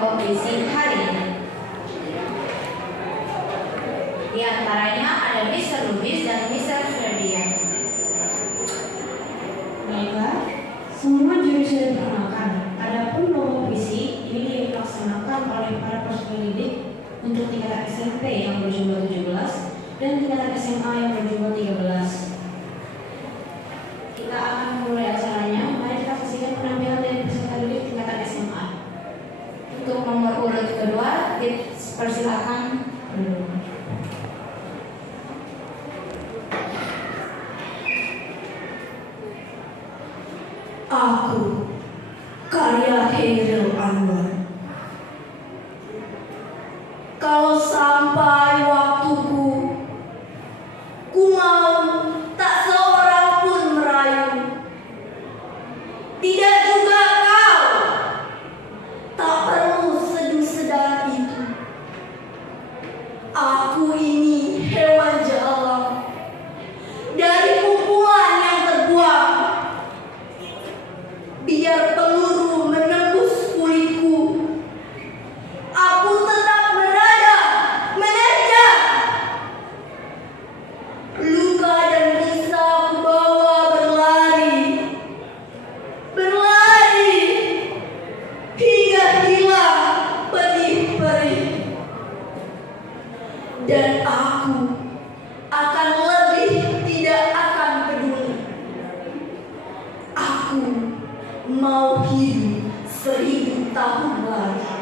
kelompok puisi hari ini. Di antaranya ada Mr. Lubis dan Mr. Ferdian. Baiklah, semua juri sudah diperkenalkan. Adapun kelompok puisi ini dilaksanakan oleh para peserta didik untuk tingkatan SMP yang berjumlah 17 dan tingkatan SMA yang berjumlah 13. Kita akan memulai acaranya. Mari kita saksikan penampilan dari peserta didik tingkatan SMA. Untuk nomor urut kedua, dipersilakan dulu. Aku, karya Khairil Anwar. Kalau sampai waktuku, ku mau tak seorang pun merayu. Tidak juga kau, tak perlu seduh sedar itu. Aku ini hewan jalan dari kumpulan yang terbuang. Biar peluru menembus kulitku, aku tetap berada menerjang. Luka dan bisa aku bawa berlari, berlari hingga hilang perih-perih. Dan aku akan lebih tidak akan peduli. Aku mau hidup 1000 tahun lagi.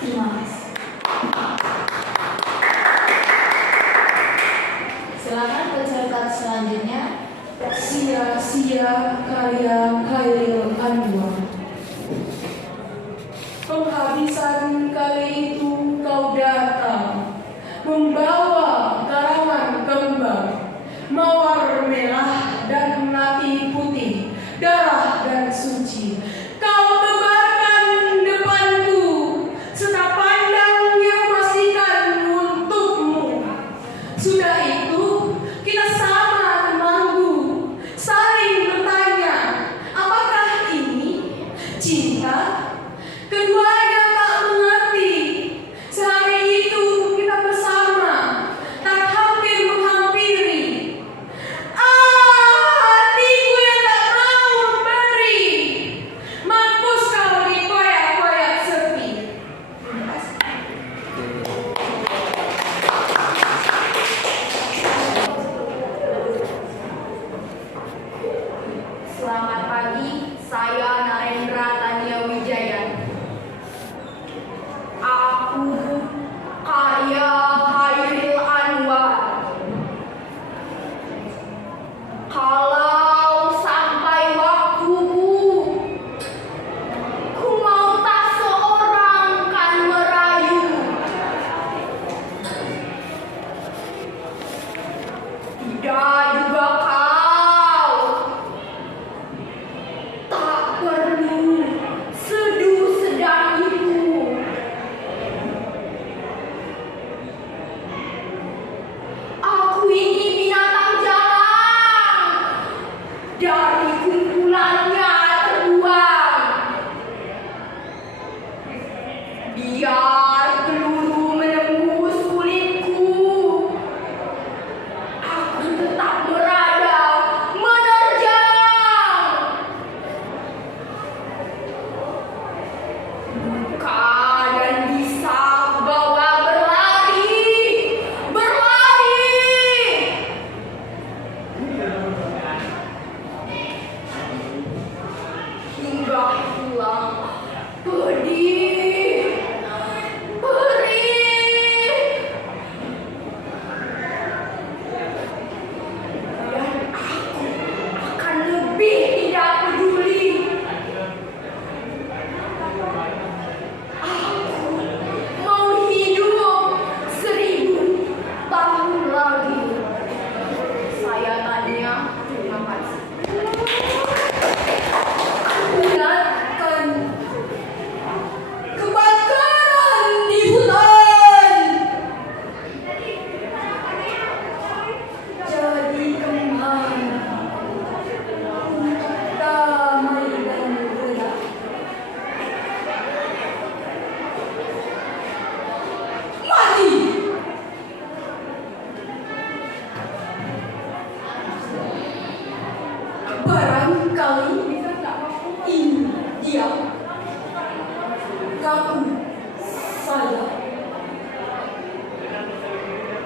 Terima kasih. Silakan peserta selanjutnya. Sia-sia karya Khairil Anwar. Penghabisan kali itu kau datang, membawa karangan kembang, mawar merah dan melati putih, darah dan suci. Kau tebarkan depanku, serta pandang yang pastikan untukmu. Sudah itu kita sama temanku, saling bertanya, apakah ini cinta? Keduanya tak mengerti. Sehari itu kita bersama, tak hampir menghampiri. Hatiku yang tak mau memberi, mampus kau dikoyak-koyak sepi. Terima kasih. Selamat pagi, saya Narendra Tania Wijaya. Aku karya Khairil Anwar. Kalau sampai waktuku, ku mau tak seorang kan merayu. Tidak juga kau, tak perlu seduh sedang itu. Aku ini binatang jalan dari kumpulannya terbuang. Biar peluru menembus kulitku, aku tetap berada menerjang. Luka dan bisa bawa berlari, berlari hingga hilang pedih, putraku saya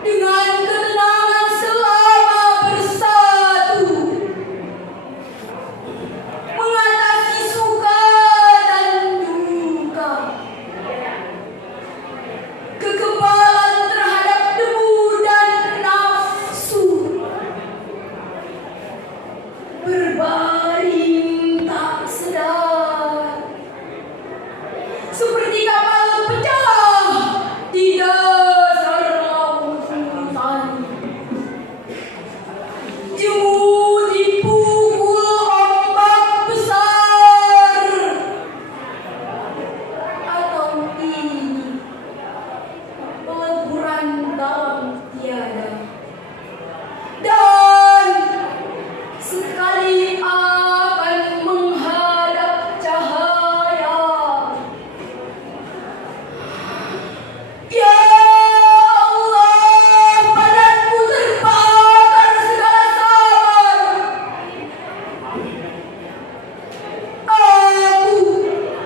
dengan ketenangan selama bersatu mengatasi suka dan duka, kekebalan terhadap debu dan nafsu, berbaring tak sedar seperti kapal pecah di dasar lautan. Jemu dipukul ombak besar, atau ini peleburan dalam tiada. Dan sekali akan menghadap cahaya. Ya Allah, badanku terbakar segala sabar. Aku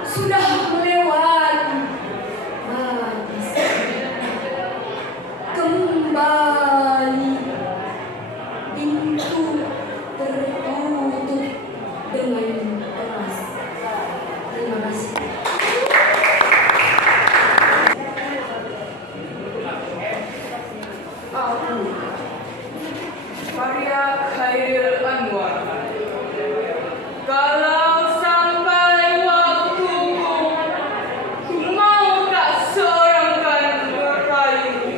sudah melewati batas. Kembali pintu tertutup dengan keras. Terima kasih. Aku, Maria Khairil Anwar. Kalau sampai waktuku, ku mau tak seorang merayu.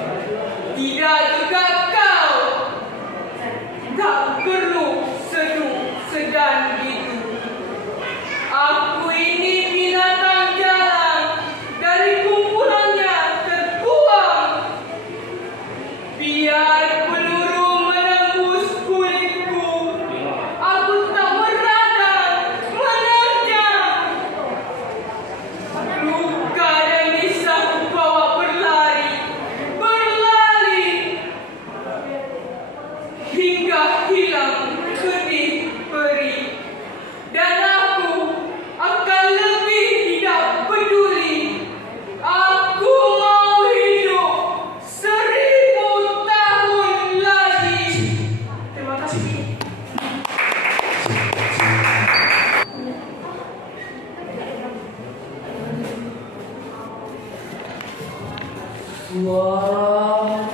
Tidak juga kau. Tak perlu sedan gitu. Aku ini binatang jalan, dari kumpulannya terbuang. Biar peluru menembus kulitku, aku tak meradang, menerjang. Luka dan bisa ku bawa berlari, hingga hilang kedih perih. Dan aku akan lebih tidak peduli. Aku mau hidup 1000 tahun lagi. Terima kasih. Suara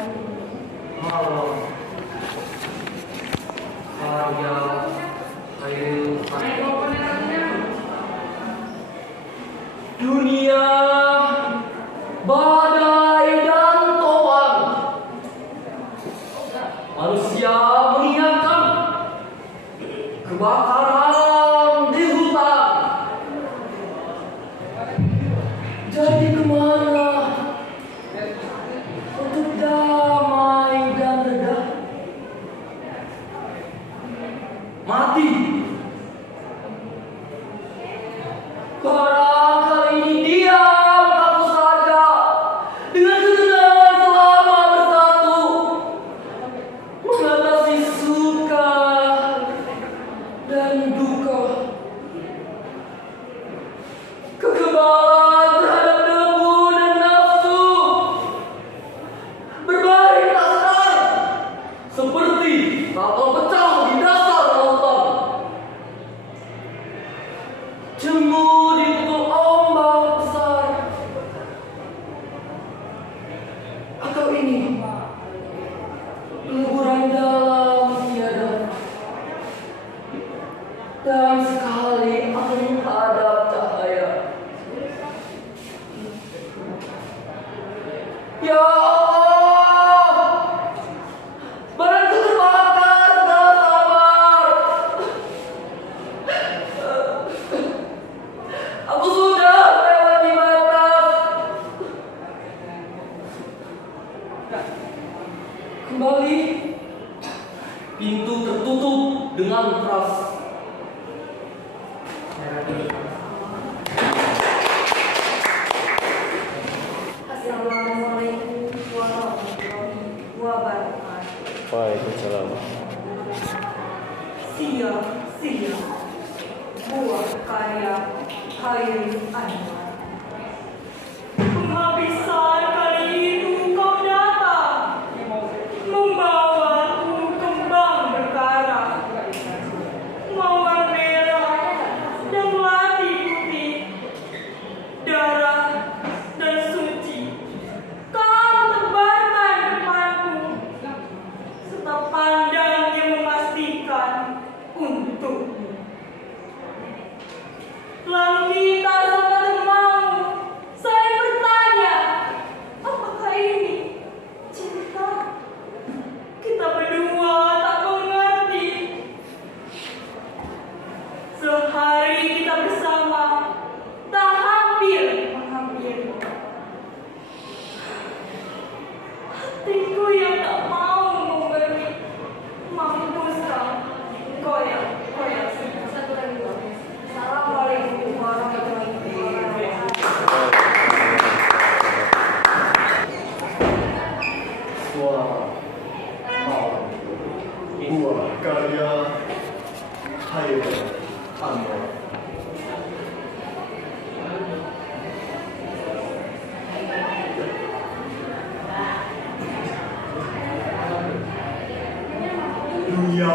malam karya Khairil Anwar. Dunia badai dan toang, manusia mengingatkan kebakaran di hutan. Jadi kemana untuk damai dan reda? Mati. Barangkali ini diam kamu saja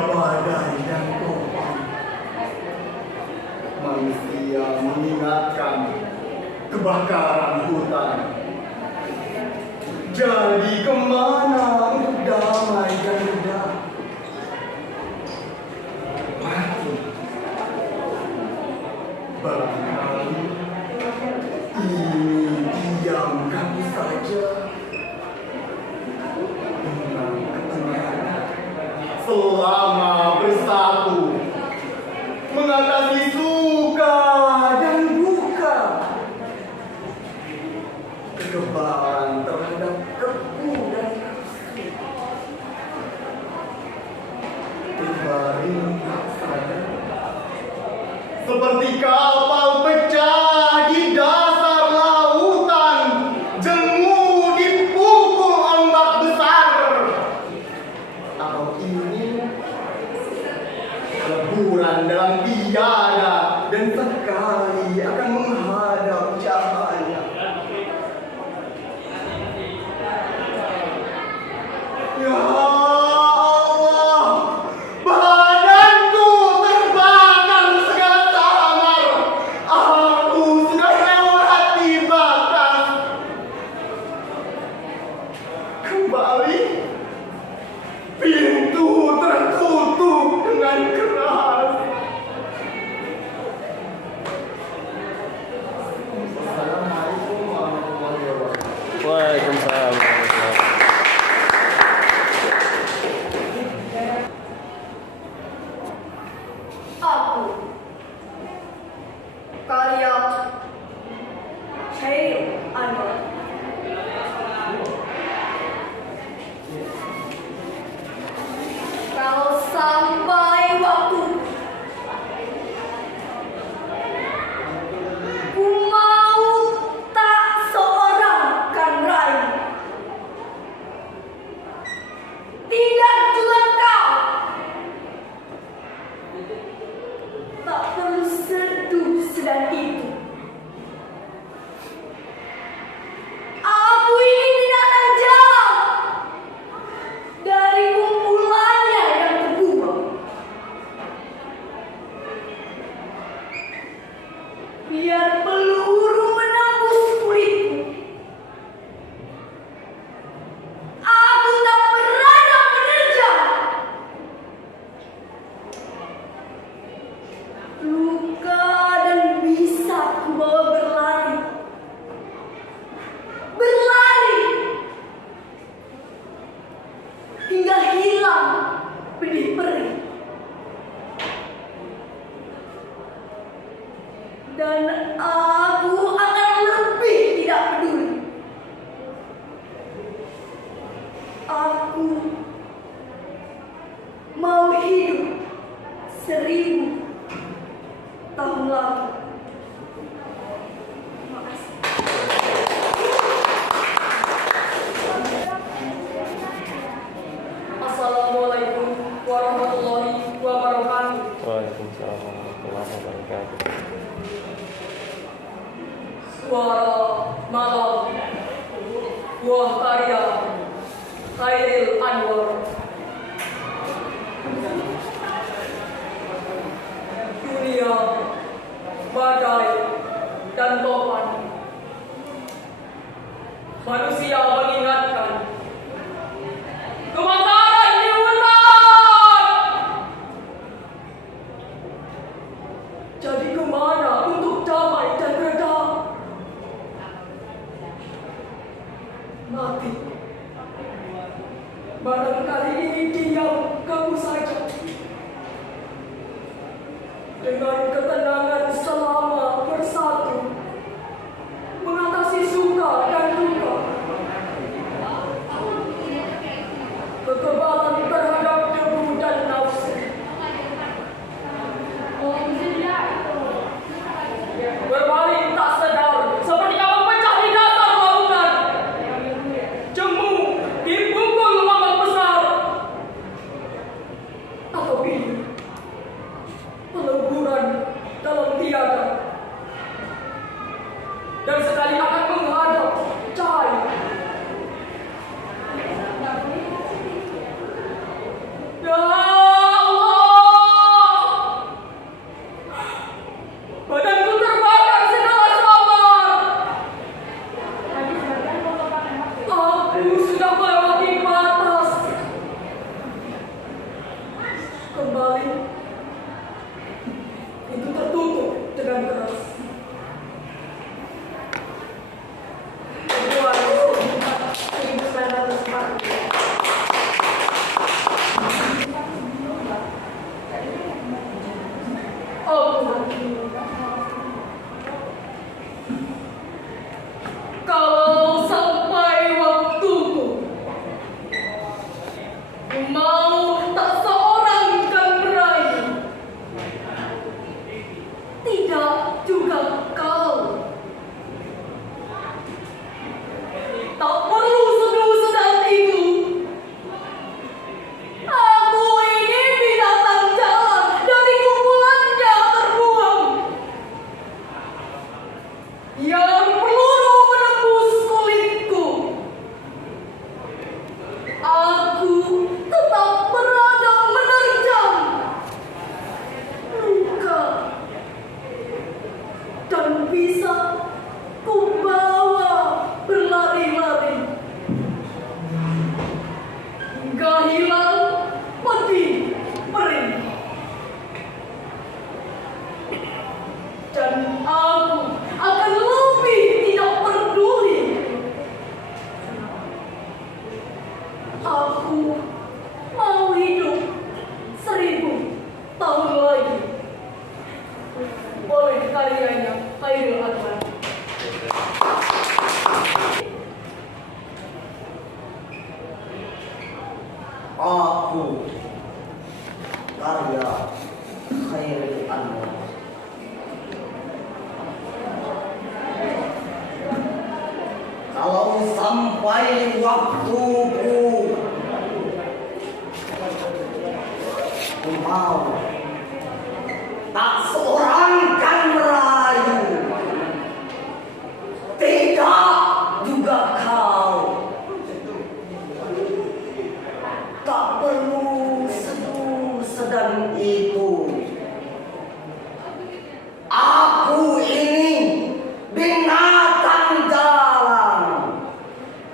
badai dan topan. Manusia mengingatkan kebakaran hutan. Jadi kemana untuk damai dan reda? Mati. Barangkali ini diam kamu saja. Dengan ketenangan selama bersatu mengatasi suka dan duka, kekebalan terhadap debu dan kasih. Ibaring saja seperti kapal pecah di dasar lautan, jemu dipukul ombak besar. Atau ini leburan dalam tiada dan sekali akan menghadap cahaya. Ya Allah, badanku terbakar sangat-sangat. Aku sudah melewati batas. Kembali, pintu tertutup dengan keras. Assalamualaikum warahmatullahi wabarakatuh. Waalaikumsalam. Aku karya Chairil Anwar. Kalau sampai waktu ku mau tak seorang kan raih, tidak juga kau. Tak perlu seduh sedang itu. Aku ini binatang jalan dari kumpulannya yang kedua. Biar peluru menembus kulitku, aku tak berada menerjang. Luka dan bisa ku bawa berlari, berlari hingga hilang pedih perih. Dan aku akan lebih tidak peduli. Aku mau hidup 1000 tahun lalu. Terima kasih. Assalamualaikum warahmatullahi wabarakatuh. Waalaikumsalam warahmatullahi wabarakatuh. Suara malam, buah karya Chairil Anwar. Dunia, badai, dan topan. Manusia mengingatkan kebakaran di hutan. Jadi kemana untuk damai dan reda? Mati. Barangkali ini diam kamu saja. Dengan ketenangan selama bersatu mengatasi suka dan duka, kekebalan terhadap debu dan nafsu, berbaring tak sadar seperti kapal pecah di dasar lautan, jemu dipukul ombak besar. Atau ini peleburan dalam tiada tak perlu sedang itu. Aku ini binatang jalan dari kumpulannya terbuang. Yang peluru menembus kulitku. Aku tetap berada menerjang luka dan bisa kubawa berlari-lari hingga hilang peti perih. Dan aku akan lebih tidak peduli. Aku mau hidup 1000 tahun lagi. Oleh karyanya Khairul Anwar. Aku karya Khairul Anwar. Kalau sampai waktuku, aku mau tak seorang kan merayu, tidak juga kau. Tak perlu seduh sedang itu. Aku ini binatang jalan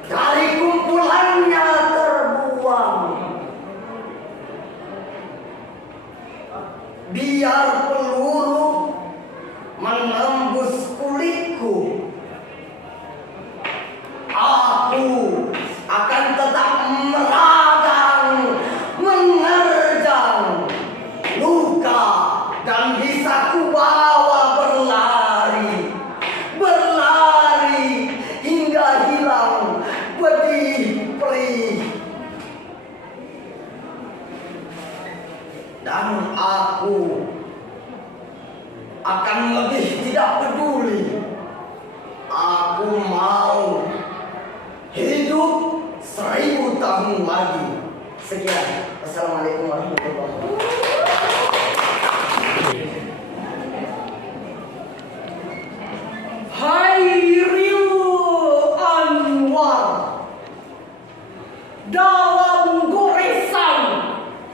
dari kumpulannya terbuang. Biar peluru menembus kulitku, aku akan tetap menerjang luka dan bisa kubawa berlari hingga hilang pedih perih. Dan aku akan lebih tidak peduli. Aku mau hidup 1000 tahun lagi. Sekian. Assalamualaikum warahmatullahi wabarakatuh. Khairul Anwar dalam goresan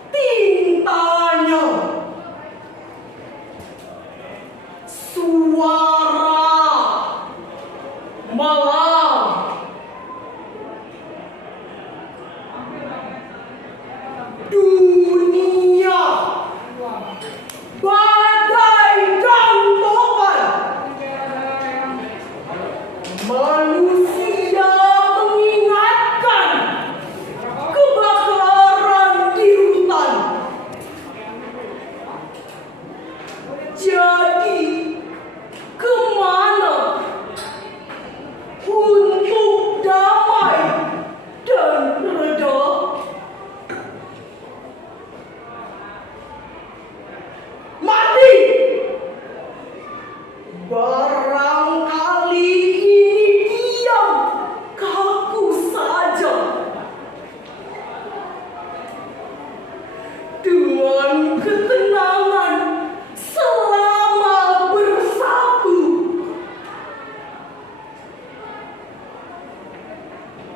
tintanya, suara malam, dunia, badai dan topan, manusia mengingatkan kebakaran di hutan. Jadi kemana untuk damai dan reda? Mati! Barangkali ini diam kaku saja. Dengan ketenangan selama bersatu,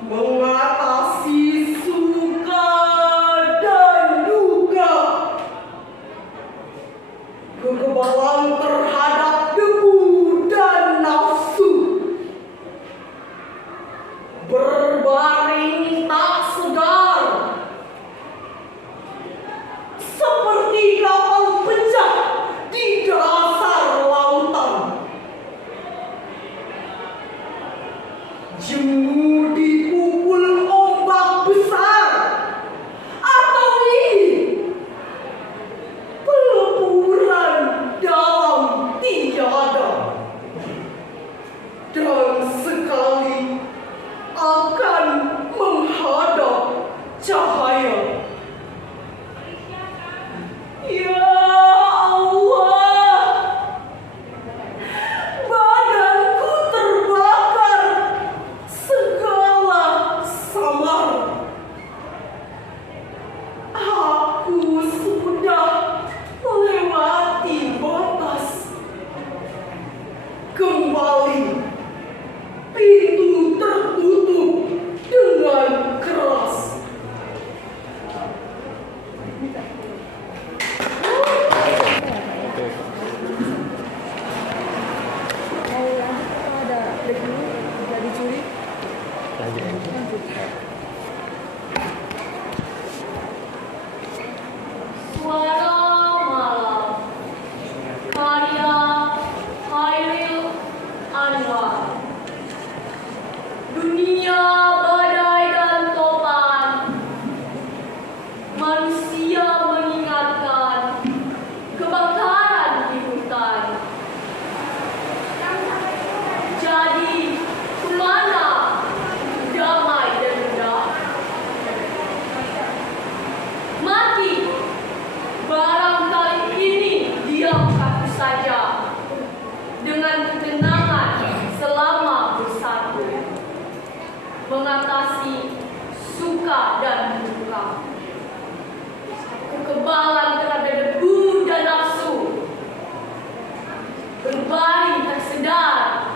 mengatasi suka dan duka, kekebalan terhadap debu dan nafsu, berbaring tak sedar seperti kapal pecah di dasar lautan. Jemu dipukul ombak besar, atau ini peleburan dalam tiada. Dan sekali akan menghadap cahaya. Ya Allah, badanku terbakar segar. Suara malam, karya Khairil Anwar. Dunia badai dan topan, manusia mengingatkan kebakaran di hutan. Jadi, kemana damai dan indah? Mati, barangkali ini diam kaku saja dengan ketenangan selama bersatu, mengatasi suka dan duka, kekebalan terhadap debu dan nafsu, berbaring tersedar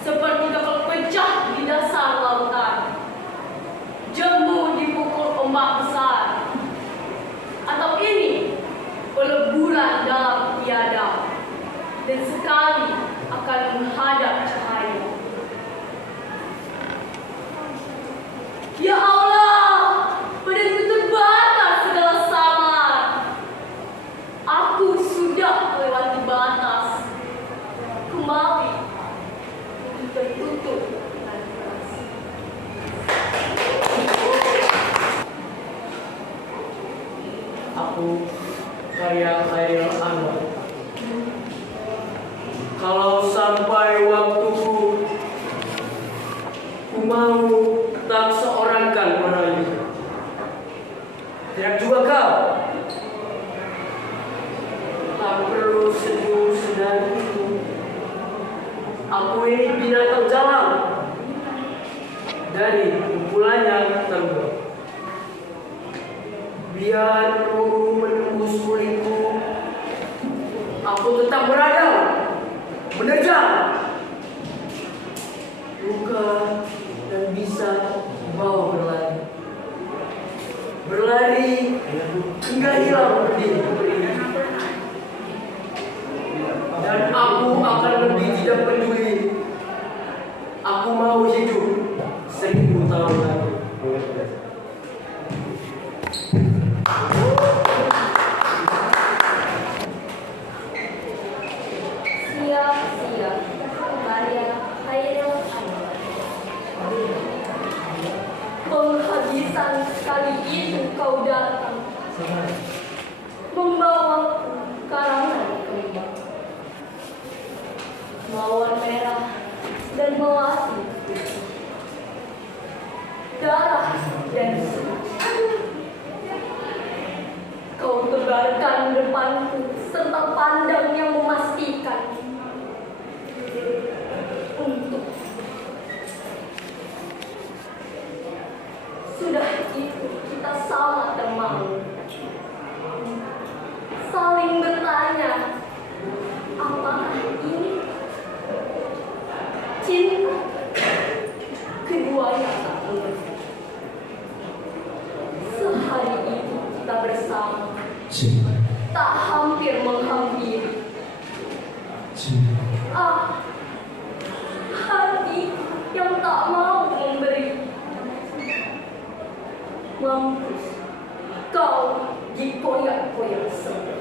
seperti kapal pecah di dasar lautan, jemu dipukul ombak besar, atau ini peleburan dalam tiada dan sekali akan menghadap cahaya. Ya Allah, badanku terbakar segala samar. Aku sudah melewati batas. Kembali untuk tertutup dengan keras. Aku karya Khairil Anwar. Kalau sampai waktuku, ku mau tak seorang kan merayu. Tidak juga kau. Tak perlu senyum sedang itu. Aku ini binatang jalan. Dari kumpulannya terbang. Biar peluru menembus kulitku, aku tetap berada, menerjang luka dan bisa bawa berlari, berlari hingga hilang berdiri. Dan aku akan lebih tidak peduli. Aku mau hidup 1000 tahun lagi. Sia-sia, karya Khairil Anwar. Penghabisan kali itu kau datang, membawaku karangan kembang, mawar merah dan melati, darah dan suci. Kau tebarkan depanku serta pandang yang memastikan untuk sudah itu kita sama termalu, saling bertanya, apakah ini cinta? Keduanya tak mengerti. Sehari itu kita bersama, tak hampir menghampiri. Hati yang tak mau memberi. Mampus kau dipoyak-poyak semua.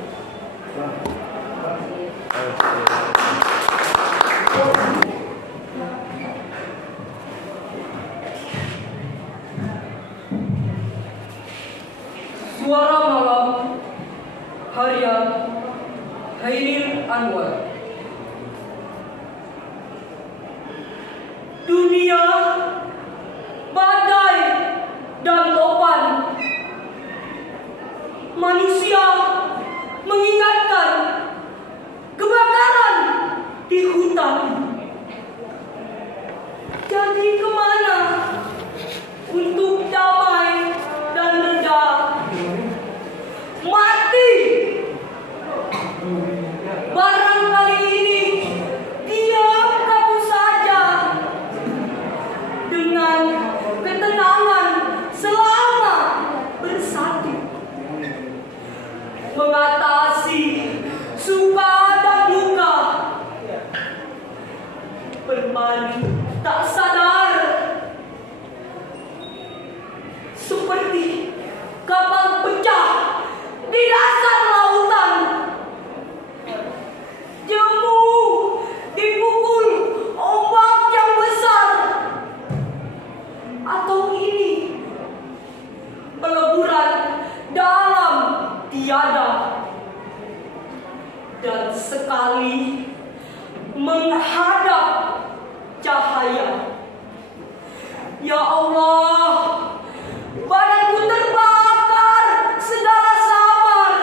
Suara malam, karya Khairil Anwar. Dunia badai dan topan, manusia mengingatkan kebakaran di hutan. Jadi kemana untuk damai dan reda? Mati, barangkali ini diam kamu saja dengan ketenangan selama bersatu, mengatasi suka dan duka, berpaling tak sadar Ya Allah, badanku terbakar, segala sabar.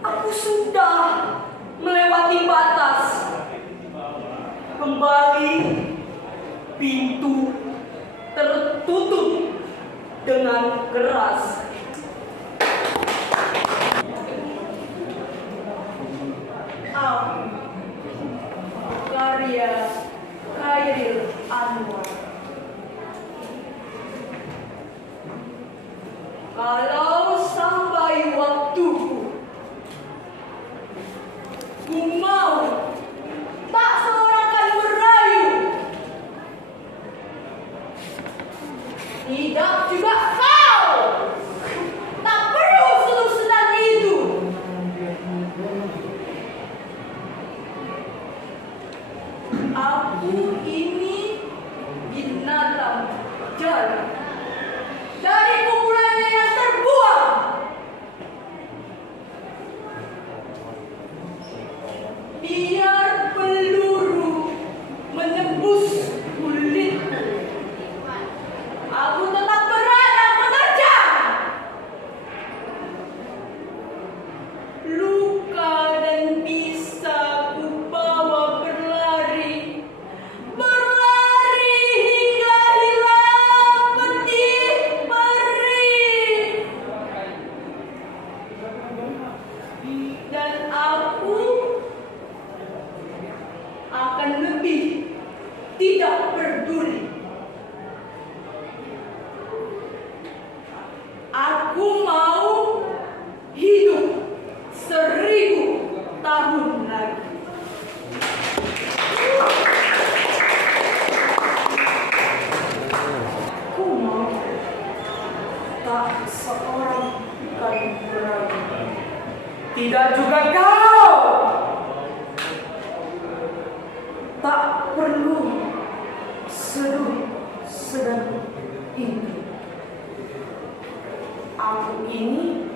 Aku sudah melewati batas. Kembali pintu tertutup dengan keras. Karya Khairil Anwar. Kalau sampai waktuku, ku mau tak seorang akan merayu, tidak juga kau, tak perlu senang-senang itu. Aku ini binatang jalan dari kumpulannya yang terbuang. Biar peluru menembus kulitku, aku tetap berada menerjang. Luka dan bisa ku bawa berlari, berlari hingga hilang pedih perih. Dan aku akan lebih tidak peduli. Aku mau hidup 1000 tahun lagi. Aku mau tak seorang akan berani. Tidak juga kau. Tak perlu seduh sedang itu. Aku ini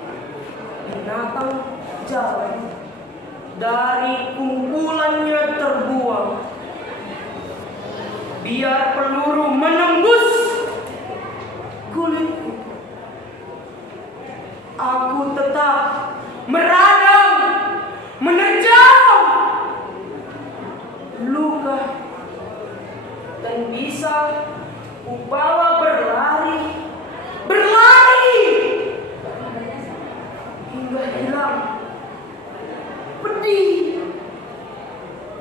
binatang jalan dari kumpulannya terbuang. Biar peluru menembus kulitku, aku tetap meradang, menerjang luka, dan bisa kubawa berlari, berlari hingga hilang pedih,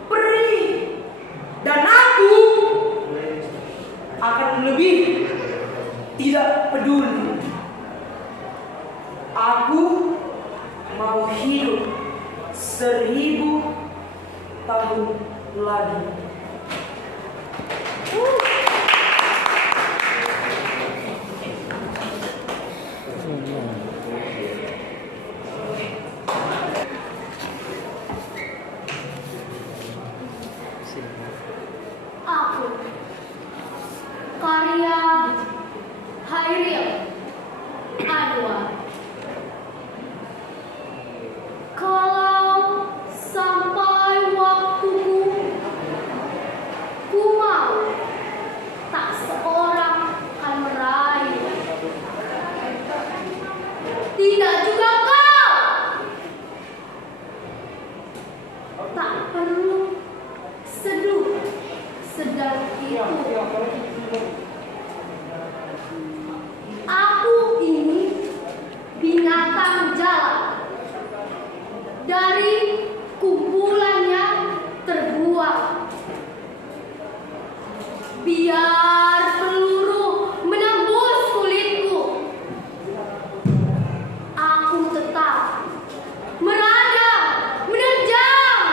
perih, dan aku akan lebih tidak peduli. Aku mau hidup 1000 tahun lagi. Aku, karya Khairil Anwar. Kalau sampai waktuku, ku mau tak seorang akan merayu, tidak juga kau. Tak perlu seduh sedang itu. Aku ini binatang jalan dari kumpulannya terbuang. Biar peluru menembus kulitku, aku tetap meradang, menerjang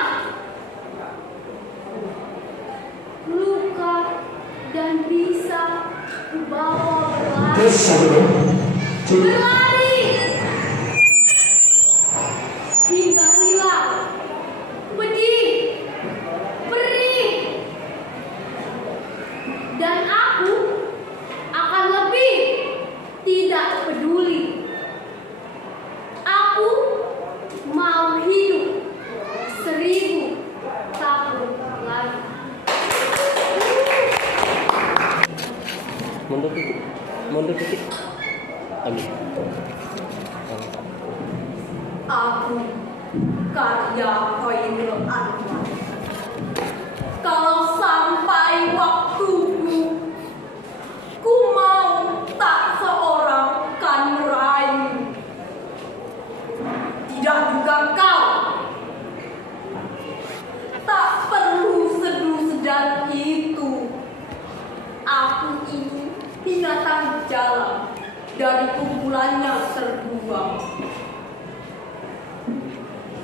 luka, dan bisa kubawa berlari hingga hilang pedih, perih, dan aku akan lebih tidak peduli. Aku mau hidup 1000 tahun lagi. Mundur dikit. Lagi. Aku karya Khairul Anwar. Kalau sampai waktuku, ku mau tak seorang kan merayu. Tidak juga kau. Tak perlu sedu-sedan itu. Aku ini binatang jalan dari kumpulannya terbuang.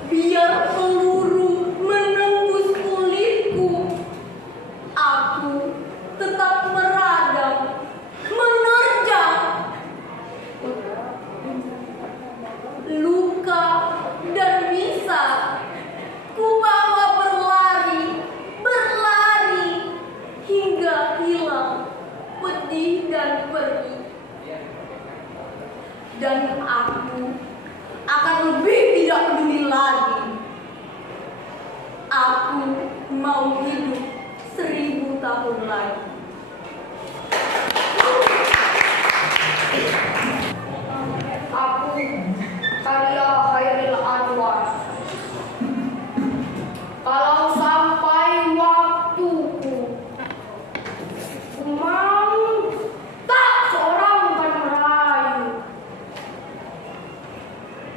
Biar peluru menembus kulitku, aku tetap meradang, menerjang. Luka dan bisa ku bawa berlari, berlari hingga hilang pedih dan perih. Dan aku akan lebih tidak peduli lagi. Aku mau hidup 1000 tahun lagi. Aku karya Khairul Anwar. Kalau sampai waktuku, ku mau tak seorang kan merayu.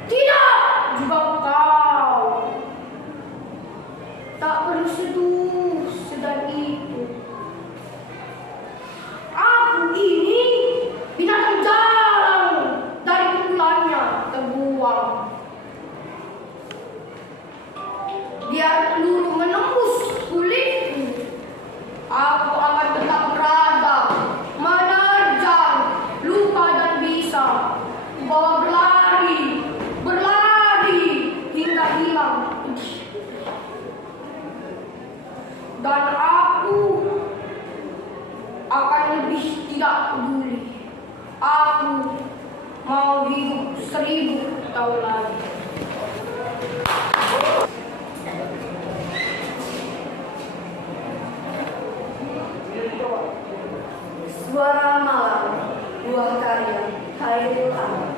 Tidak juga kau. Tak perlu seduh sedan itu. Aku ini binatang jalan dari kumpulannya terbuang. Biar peluru menembus kulitku, aku akan tetap berada, menerjang luka dan bisa, bawa berlari, berlari hingga hilang. Dan aku akan lebih tidak peduli. Aku mau hidup 1000 tahun lagi. Suara Malam, buah karya Khairul Anwar.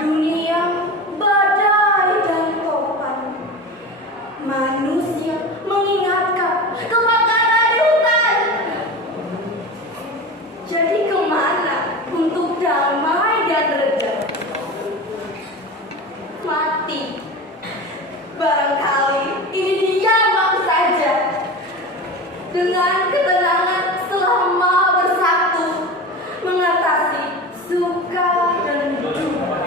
Dunia badai dan topan, manusia mengingatkan kebakaran hutan. Jadi kemana untuk damai dan reda? Mati. Barangkali ini dia mau saja. Dengan ketenangan selama bersatu, mengatasi suka dan duka.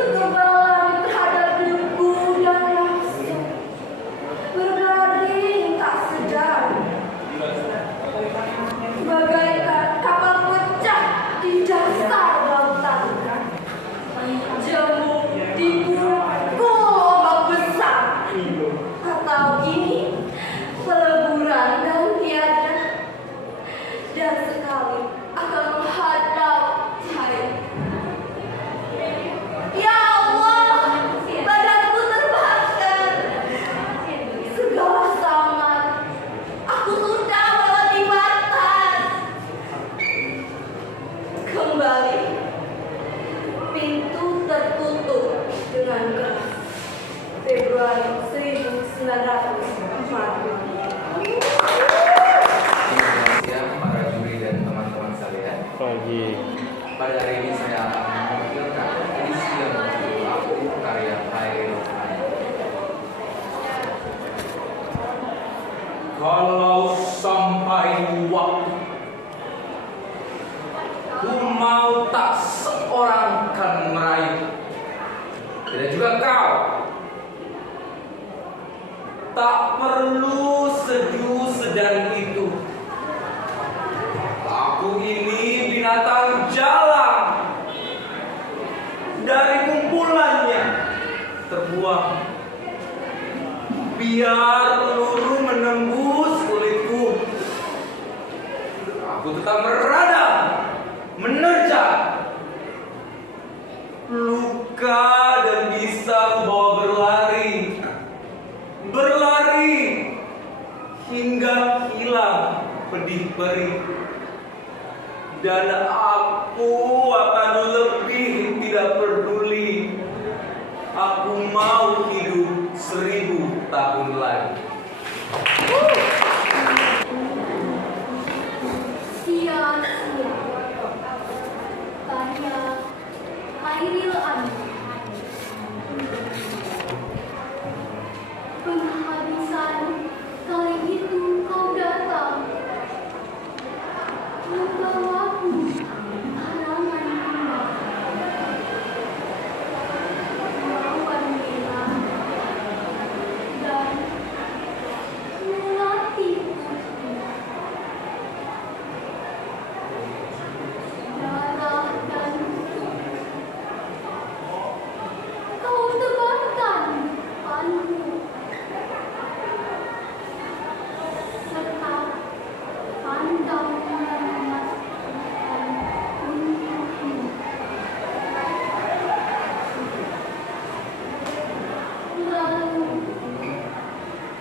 Kekebalan terhadap debu dan nafsu, berdaging tak sedar. Bagaikan kapal pecah di dasar lautan. Jemu dipukul ombak besar. Atau ini peleburan dan tiada. Dan sekali akan menghadap saya. Ya Allah, badanku terbakar. Segala samar, aku sudah melewati batas. Kembali, pintu tertutup dengan keras. Februari 1945. Para juri dan teman-teman sekalian, Pagi. pada hari ini saya akan menampilkan edisi yang berjudul Aku karya Khairul Anwar. Kalau sampai waktu, ku mau tak seorang kan merayu. Tidak juga kau. Tak perlu seduh sedan itu. Aku ini binatang jalan dari kumpulannya terbuang. Biar peluru menembus kulitku, aku tetap meradang, menerjang. Luka dan bisa kubawa berlari, berlari hingga hilang pedih perih. Dan aku akan lebih tidak peduli. Aku mau hidup 1000 tahun lagi. Sia-sia karya Khairil Anwar. Penghabisan kali itu kau datang membawaku halangan indah, melawan merah dan melati putih. Darah dan kau tebarkan depanmu, serta pandang mengingatkan untukmu. Lalu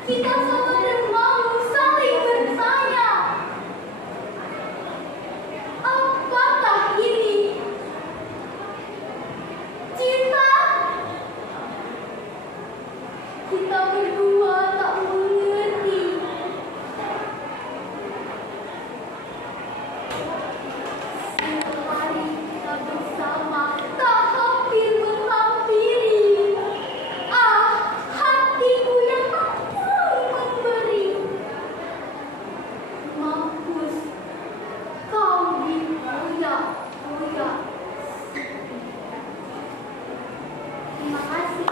kita sama mau saling bertanya, apakah ini cinta? Kita berdua tak mengerti. Sehari kita bersama tak hampir menghampiri. Hatiku yang tak mau memberi. Mampus kau dikoyak-koyak. Terima kasih.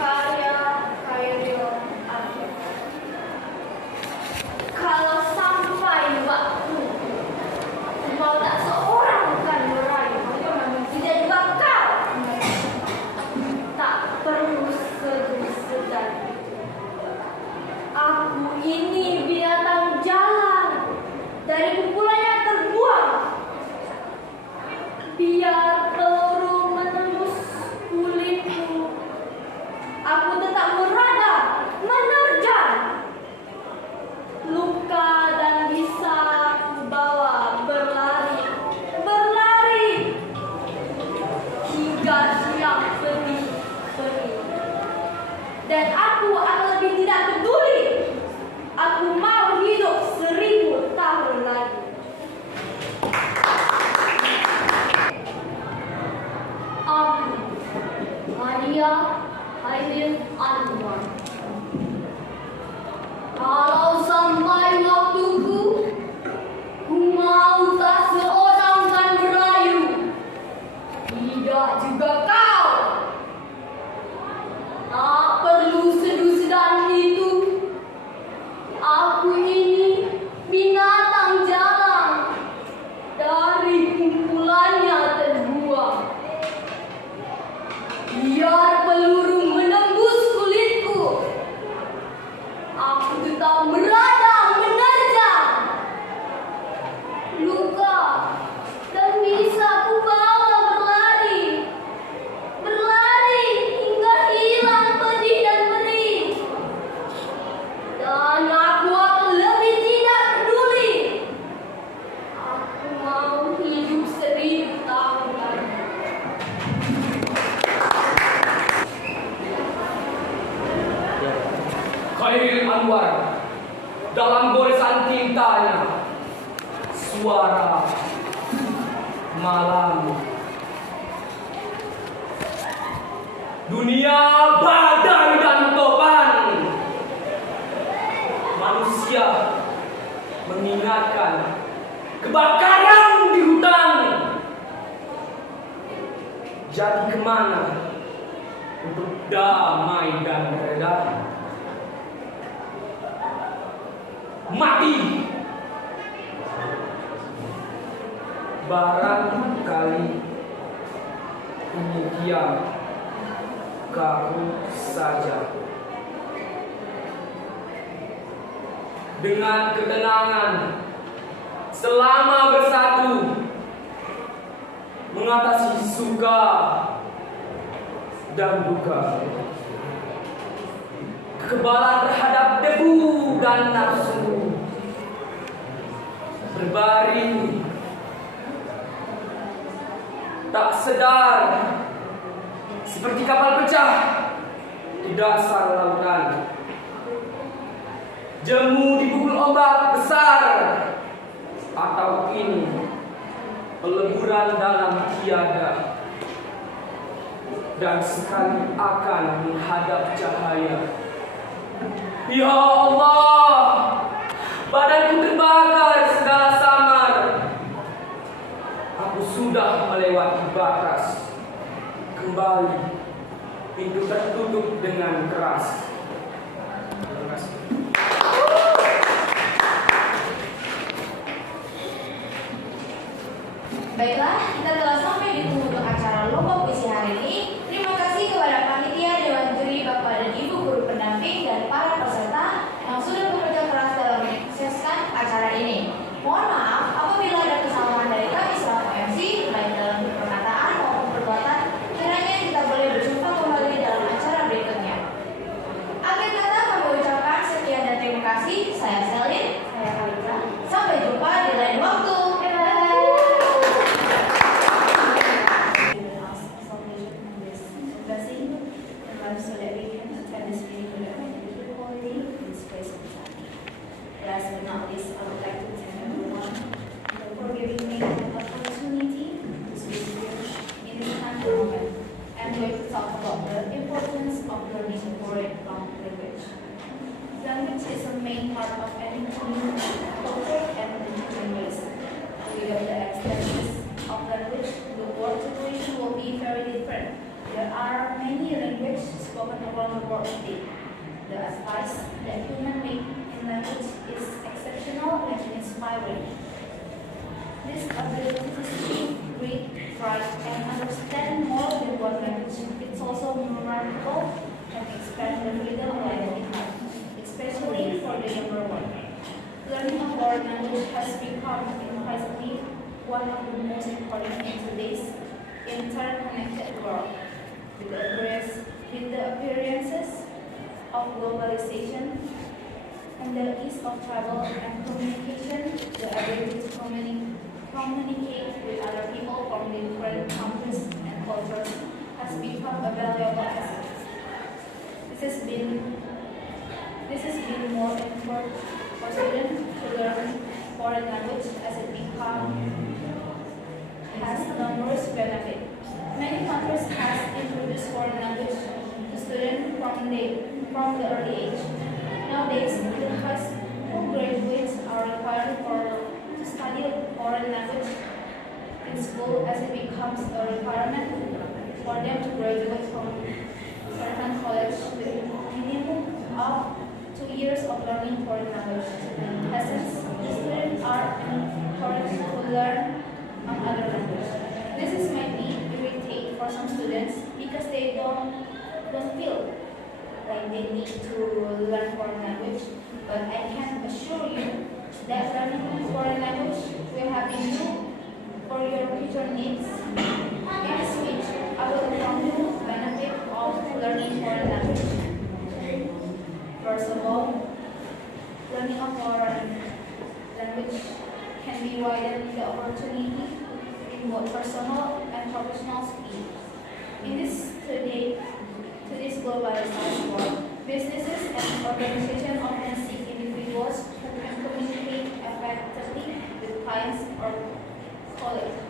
Karya Khairil Anwar. Kalau sampai waktu mau tak seorang akan merayu, tidak juga kau tak perlu segan. Aku ini binatang jalan, dari pukulannya terbuang. Biar peluru menembus kulitku, aku tetap berada menerjang. Luka dan bisa aku bawa berlari hingga siang pedih perih. Dan aku akan lebih tidak peduli. Aku mau hidup 1000 tahun lagi. Aku Maria Khairil Anwar. Kalau sampai waktuku, ku mau tak seorang kan merayu, tidak juga kau. Tak perlu sedu-sedan itu. Aku ini binatang jalan, dari kumpulannya terbuang. Biar peluru menembus kulitku, aku tetap berada menerjang. Luka dan bisa ku bawa berlari hingga hilang pedih dan perih. Dan aku akan lebih tidak peduli. Aku mau hidup 1000 tahun lagi. Khairil Anwar dalam goresan tintanya, suara malam. Dunia badai dan topan, manusia mengingatkan kebakaran di hutan. Jadi kemana untuk damai dan reda? Mati. Barangkali demikian kamu saja. Dengan ketenangan selama bersatu mengatasi suka dan duka. kekebalan terhadap debu dan nafsu. Berbaring tak sedar seperti kapal pecah di dasar lautan. Jemu dipukul ombak besar atau kini peleburan dalam tiada, dan sekali akan menghadap cahaya. Ya Allah, badanku terbakar segala samar. Aku sudah melewati batas. Kembali, pintu tertutup dengan keras. Terima kasih. Baiklah, kita telah sampai di penghujung acara lomba puisi hari ini. Terima kasih kepada panitia, dewan juri, bapak dan ibu guru pendamping, dan para peserta yang sudah bekerja keras dalam menyukseskan acara ini. Mohon maaf apabila ada kesalahan dari kami selaku MC, baik dalam perkataan maupun perbuatan. Kiranya kita boleh berjumpa kembali dalam acara berikutnya. Akhir kata kami ucapkan sekian dan terima kasih. Saya Selin, saya Kalisa. Sampai jumpa di lain waktu. So that we can attend this meeting with a good quality in this place of time. Last but not least, I would like to thank everyone for giving me an opportunity to speak here in this time moment. I'm going to talk about the importance of learning a foreign language. Language is a main part of any community, culture, and language. Without the extensions of language, the world situation will be very different. There are many languages spoken around the world today. The advice that humans make in language is exceptional and inspiring. This ability to speak, read, write, and understand more than one language is also remarkable and expand the freedom of life, especially for the younger one. Learning a foreign language has become increasingly one of the most important in today's interconnected world. With the appearances of globalization and the ease of travel and communication, the ability to communicate with other people from different countries and cultures has become a valuable asset. This has been more important for students to learn foreign language as it has numerous benefits. Many countries have introduced foreign language to students from the early age. Nowadays, the high school graduates are required to study foreign language in school as it becomes a requirement for them to graduate from certain college with a minimum of 2 years of learning foreign language. Essence, the students are encouraged to learn another language. This might be irritating for some students because they don't feel like they need to learn foreign language. But I can assure you that learning foreign language will help you for your future needs. In this speech, I will inform you the benefit of learning foreign language. First of all, learning a foreign language can be widened the opportunity in both personal and professional speed. In today's globalized world, businesses and organizations often seek individuals who can communicate effectively with clients or colleagues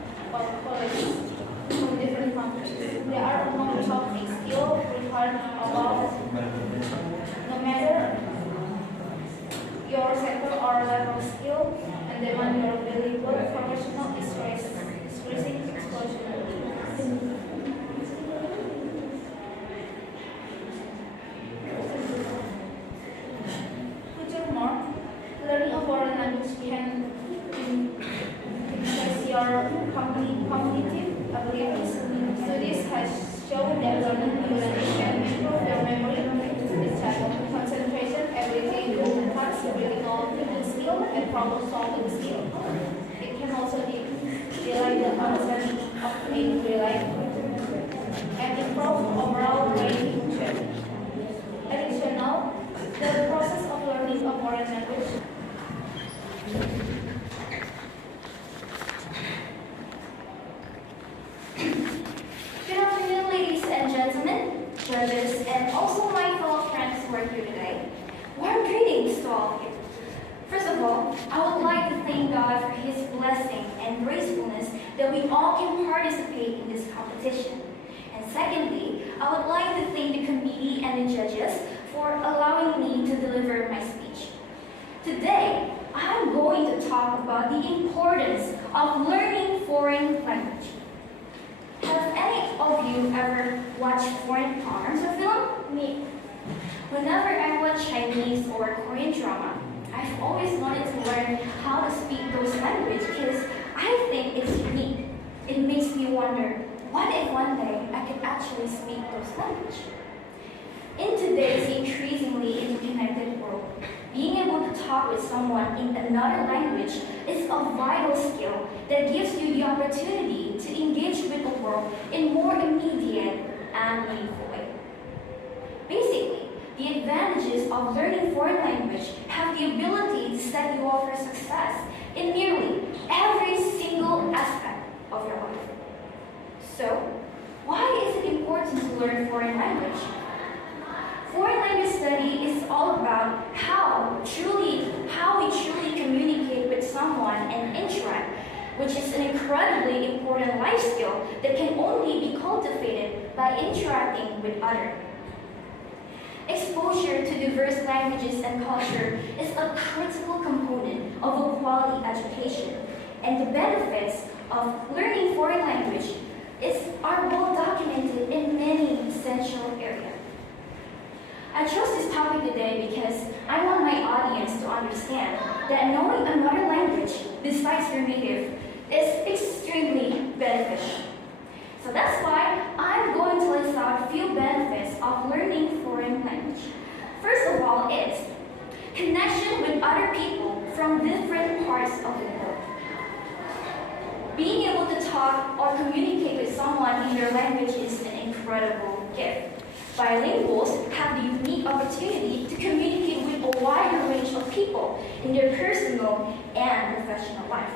from different countries. There are no topic skills required about no matter your sector or level of skill, and demand your valuable professional expressing exposure. Furthermore, learning a foreign language can increase your cognitive abilities. Studies have shown that learning new language can improve your memory, concentration, ability to multitask, critical thinking skill, and problem-solving skill. It can also develop the understanding of daily life judges, and also my fellow friends who are here today. Warm greetings to all of you. First of all, I would like to thank God for His blessing and gracefulness that we all can participate in this competition. And secondly, I would like to thank the committee and the judges for allowing me to deliver my speech. Today, I'm going to talk about the importance of learning foreign language. Have any of you ever watched foreign programs or film? Me. Whenever I watch Chinese or Korean drama, I've always wanted to learn how to speak those languages because I think it's unique. It makes me wonder, what if one day I could actually speak those languages? In today's increasingly interconnected world, being able to talk with someone in another language is a vital skill that gives you the opportunity to engage with the world in more immediate and meaningful way. Basically, the advantages of learning foreign language have the ability to set you up for success in nearly every single aspect of your life. So, why is it important to learn foreign language? Foreign language study is all about how we truly communicate with someone and interact, which is an incredibly important life skill that can only be cultivated by interacting with others. Exposure to diverse languages and culture is a critical component of a quality education, and the benefits of learning foreign language are well documented in many essential areas. I chose this topic today because I want my audience to understand that knowing another language besides your native is extremely beneficial. So that's why I'm going to list out a few benefits of learning foreign language. First of all is connection with other people from different parts of the world. Being able to talk or communicate with someone in their language is an incredible gift. Bilinguals have the unique opportunity to communicate with a wider range of people in their personal and professional life.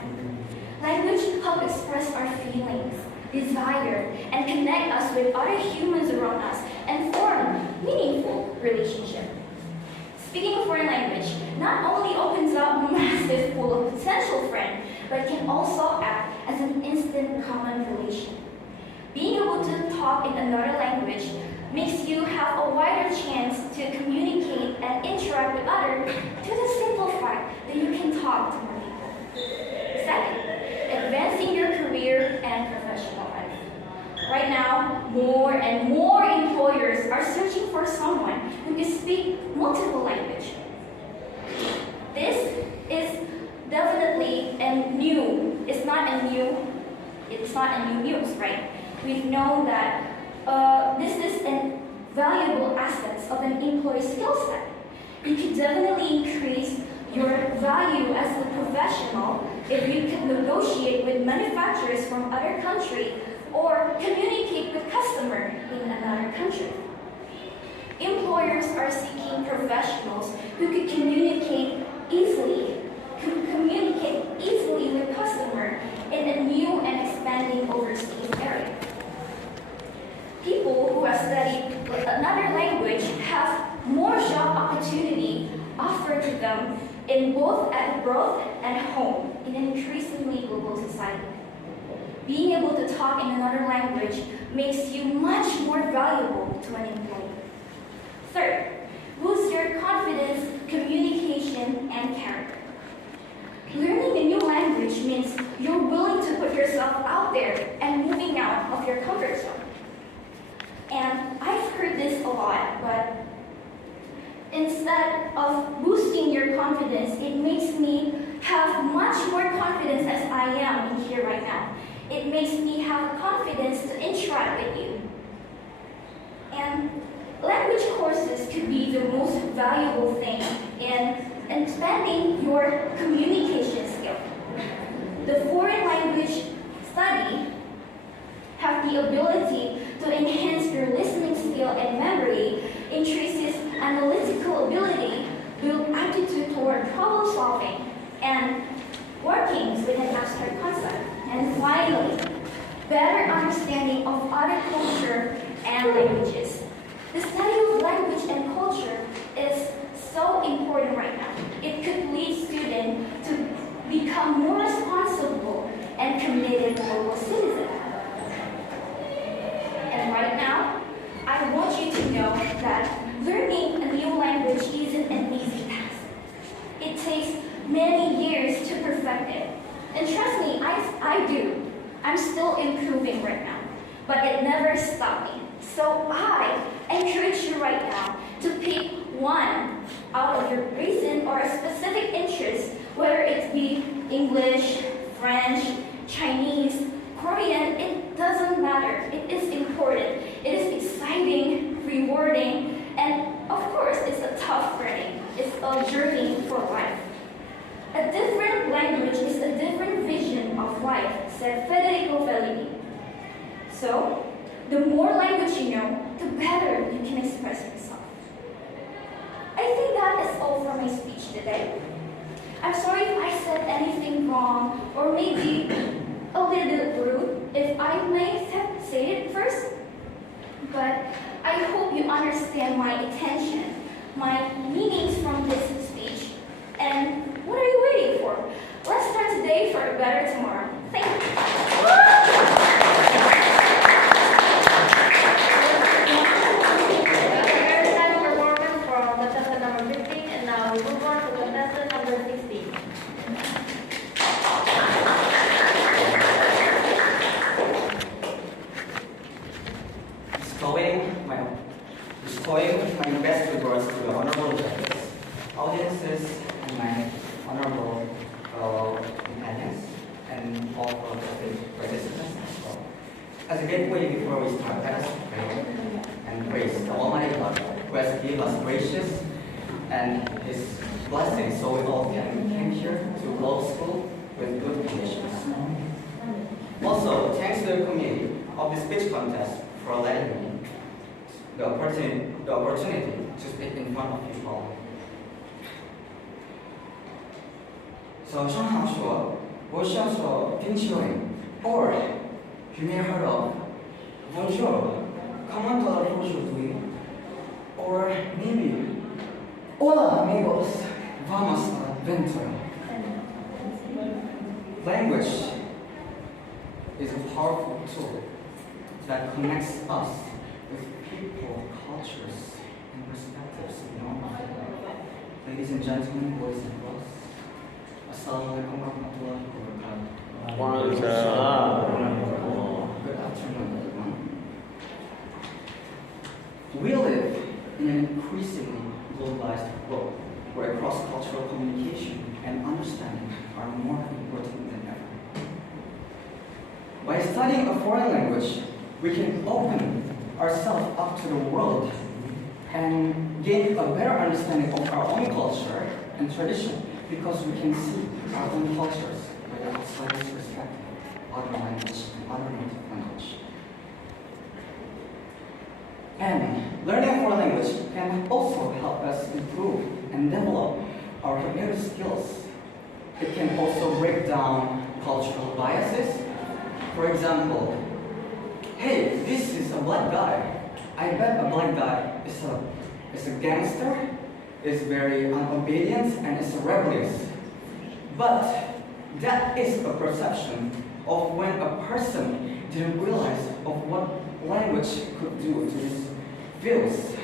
Language helps express our feelings, desire, and connect us with other humans around us and form meaningful relationships. Speaking a foreign language not only opens up a massive pool of potential friends, but can also act as an instant common relation. Being able to talk in another language makes you have a wider chance to communicate and interact with others to the simple fact that you can talk to more people. Second, advancing your career and professional life. Right now, more and more employers are searching for someone who can speak multiple languages. This is definitely it's not a new news, right? We've known that this is a valuable asset of an employee's skill set. You can definitely increase your value as a professional if you can negotiate with manufacturers from other countries or communicate with customers in another country. Employers are seeking professionals who can communicate easily with customers in a new and expanding overseas area. People who have studied another language have more job opportunity offered to them in both at abroad and home in an increasingly global society. Being able to talk in another language makes you much more valuable to an employee. Third, boost your confidence, communication, and character. Learning a new language means you're willing to put yourself out there and moving out of your comfort zone. And I've heard this a lot, but instead of boosting your confidence, it makes me have much more confidence as I am in here right now. It makes me have confidence to interact with you. And language courses could be the most valuable thing in expanding your communication skill. The foreign language study have the ability to enhance your listening skill and memory, increases analytical ability, build aptitude toward problem solving, and workings with an abstract concept. And finally, better understanding of other culture and languages. know that learning a new language isn't an easy task. It takes many years to perfect it. And trust me, I do. I'm still improving right now. But it never stopped me. So I encourage you right now to pick one out of your recent or a specific interest, whether it be English, French, Chinese, Korean, it doesn't matter. It is important. It is exciting, rewarding, and of course, it's a tough learning. It's a journey for life. A different language is a different vision of life, said Federico Fellini. So, the more language you know, the better you can express yourself. I think that is all for my speech today. I'm sorry if I said anything wrong, or maybe a little bit rude, if I may have said it first. But I hope you understand my intention, my meanings from this speech, and what are you waiting for? Let's start today for a better tomorrow. Thank you. Bestowing my best regards to the honorable judges, audiences, and my honorable fellow companions, and all of the participants as well. As a gateway before we start, let us pray and praise the Almighty God who has given us gracious and His blessings so we all can come here to Globe School with good conditions. Also, thanks to the committee of the speech contest for letting me the opportunity to speak in front of you all. 早上好说，我想说丁秋玲 or you may heard of bonjour, comment aujourd'hui, or maybe hola amigos, vamos a aventura. Language is a powerful tool that connects us with people, cultures, and perspectives beyond our life. Ladies and gentlemen, boys and girls, Assalamualaikum warahmatullahi wabarakatuh. Good afternoon, everyone. We live in an increasingly globalized world where cross-cultural communication and understanding are more important than ever. By studying a foreign language, we can open ourselves up to the world and gain a better understanding of our own culture and tradition because we can see our own cultures without slightest respect of other language and other native language. And learning a foreign language can also help us improve and develop our community skills. It can also break down cultural biases. For example, hey, this is a black guy. I bet a black guy is a gangster, is very unobedient, and is rebellious. But that is a perception of when a person didn't realize of what language could do to his views.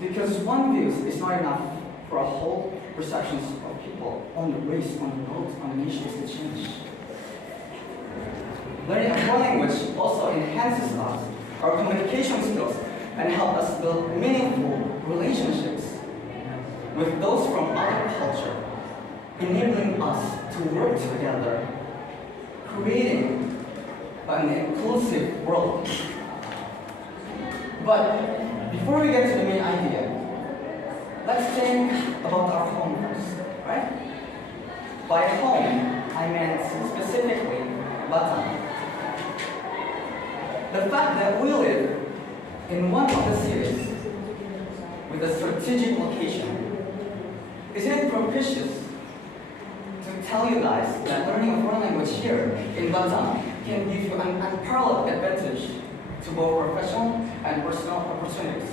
Because one view is not enough for a whole perceptions of people on the race, on the roads, on the nations to change. Learning a foreign language also enhances us, our communication skills, and help us build meaningful relationships with those from other culture, enabling us to work together, creating an inclusive world. But before we get to the main idea, let's think about our home first, right? By home, I meant specifically Batam. The fact that we live in one of the cities with a strategic location, isn't it propitious to tell you guys that learning a foreign language here in Batam can give you an unparalleled advantage to both professional and personal opportunities.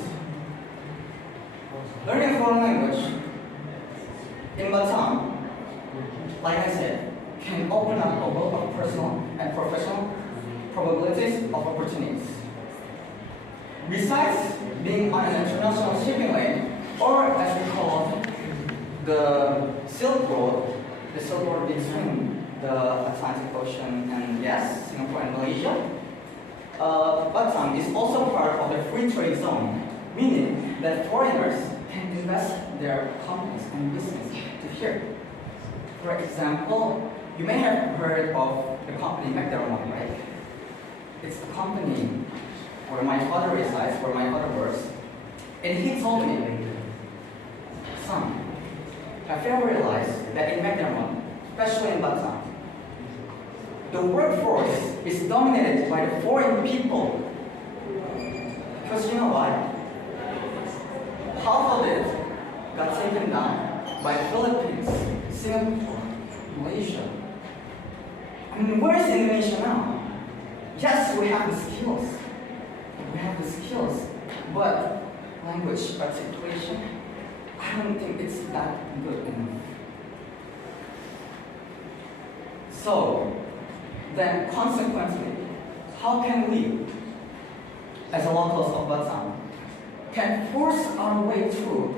Learning a foreign language in Batam, like I said, can open up a world of personal and professional probabilities of opportunities. Besides being on an international shipping lane, or as we call the Silk Road between the Atlantic Ocean and yes, Singapore and Malaysia, Batam is also part of the free trade zone, meaning that foreigners can invest their companies and business to here. For example, you may have heard of the company McDermott, right? It's the company where my father resides, where my father works, and he told me, son, have you ever realized that in McDermott, especially in Batam, the workforce is dominated by the foreign people? Because you know what? Half of it got taken down by Philippines, Singapore, Malaysia. I mean, where is Indonesia now? Yes, we have the skills. We have the skills, but language articulation, I don't think it's that good enough. So, then consequently, how can we, as a locals of Batam, can force our way through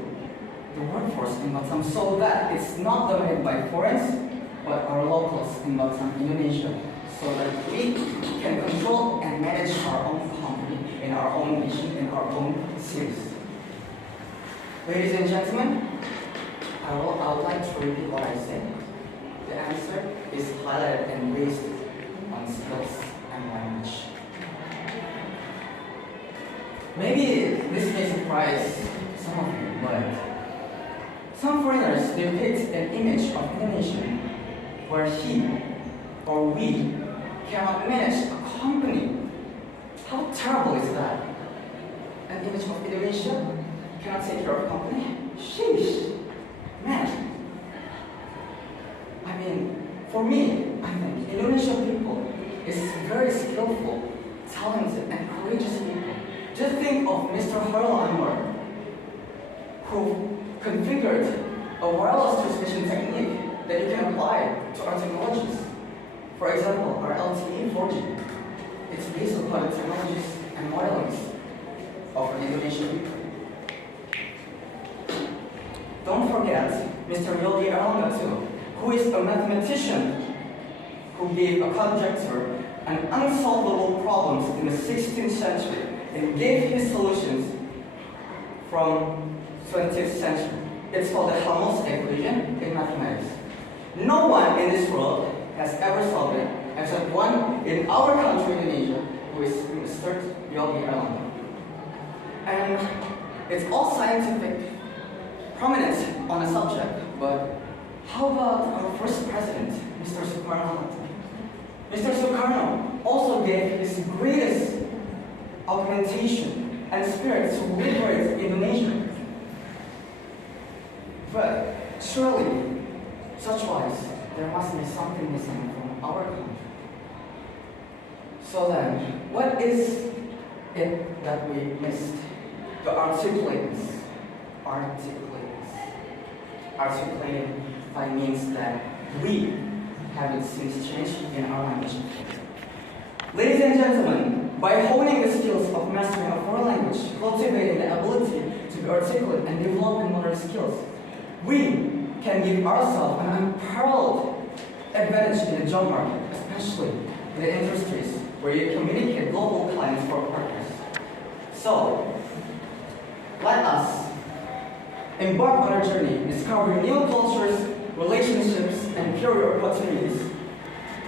the workforce in Batam so that it's not dominated by foreigners, but our locals in Batam, Indonesia, so that we can control and manage our own company in our own nation, in our own cities. Ladies and gentlemen, I would like to repeat what I said. The answer is highlighted and based on skills and language. Maybe this may surprise some of you, but some foreigners depict an image of Indonesia where he or we cannot manage a company. How terrible is that? An image of Indonesia cannot take care of a company? Sheesh, man. I mean, for me, I think Indonesian people is very skillful, talented, and courageous people. Just think of Mr. Hairul Anwar, who configured a wireless transmission technique that you can apply to our technologies. For example, our LTE 4G. It's based upon the technologies and modelings of an Indonesian people. Don't forget Mr. Yogi Erlangga too, who is a mathematician who gave a conjecture and unsolvable problems in the 16th century and gave his solutions from 20th century. It's called the Helmholtz equation in mathematics. No one in this world has ever solved it except one in our country, Indonesia, who is Mr. Yogi Erlangga. And it's all scientific prominence on a subject, but how about our first president, Mr. Sukarno? Mr. Sukarno also gave his greatest augmentation and spirit to liberate Indonesia. But surely, such-wise, there must be something missing from our country. So then, what is it that we missed? The articulateness. Articulated by means that we haven't since changed in our language. Ladies and gentlemen, by honing the skills of mastering a foreign language, cultivating the ability to be articulate and developing motor skills, we can give ourselves an unparalleled advantage in the job market, especially in the industries where you communicate global clients or partners. So, let us embark on a journey discovering new cultures, relationships, and career opportunities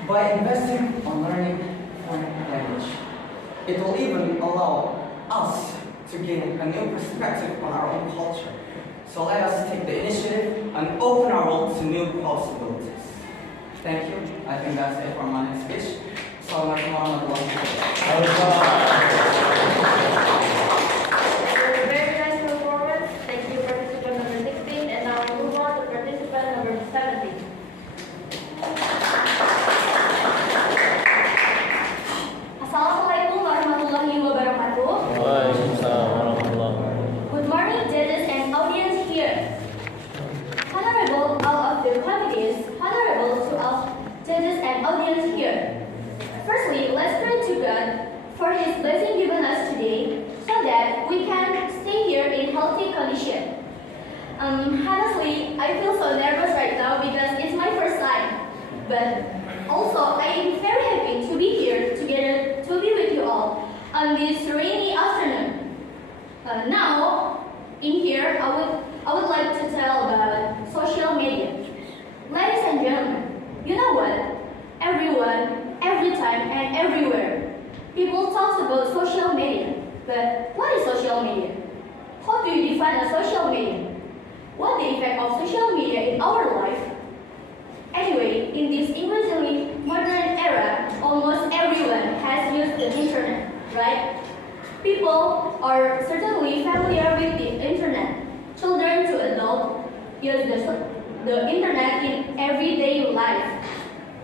by investing on learning foreign language. It will even allow us to gain a new perspective on our own culture. So let us take the initiative and open our world to new possibilities. Thank you. I think that's it for my speech. Assalamualaikum warahmatullahi wabarakatuh. Very nice performance. Thank you, participant number 16. And now we move on to participant number 17. Assalamualaikum warahmatullahi wabarakatuh. Waalaikumsalam warahmatullahi wabarakatuh. Good morning, judges and audience here. Honorable all of the committees, honorable to all judges and audience here. Firstly, let's pray to God for His blessing given us that we can stay here in healthy condition. Honestly, I feel so nervous right now because it's my first time. But also, I am very happy to be here together to be with you all on this rainy afternoon. Now, in here, I would like to tell about social media. Ladies and gentlemen, you know what? Everyone, every time, and everywhere, people talk about social media. But what is social media? How do you define a social media? What the effect of social media in our life? Anyway, in this increasingly modern era, almost everyone has used the internet, right? People are certainly familiar with the internet. Children to adults use the internet in everyday life.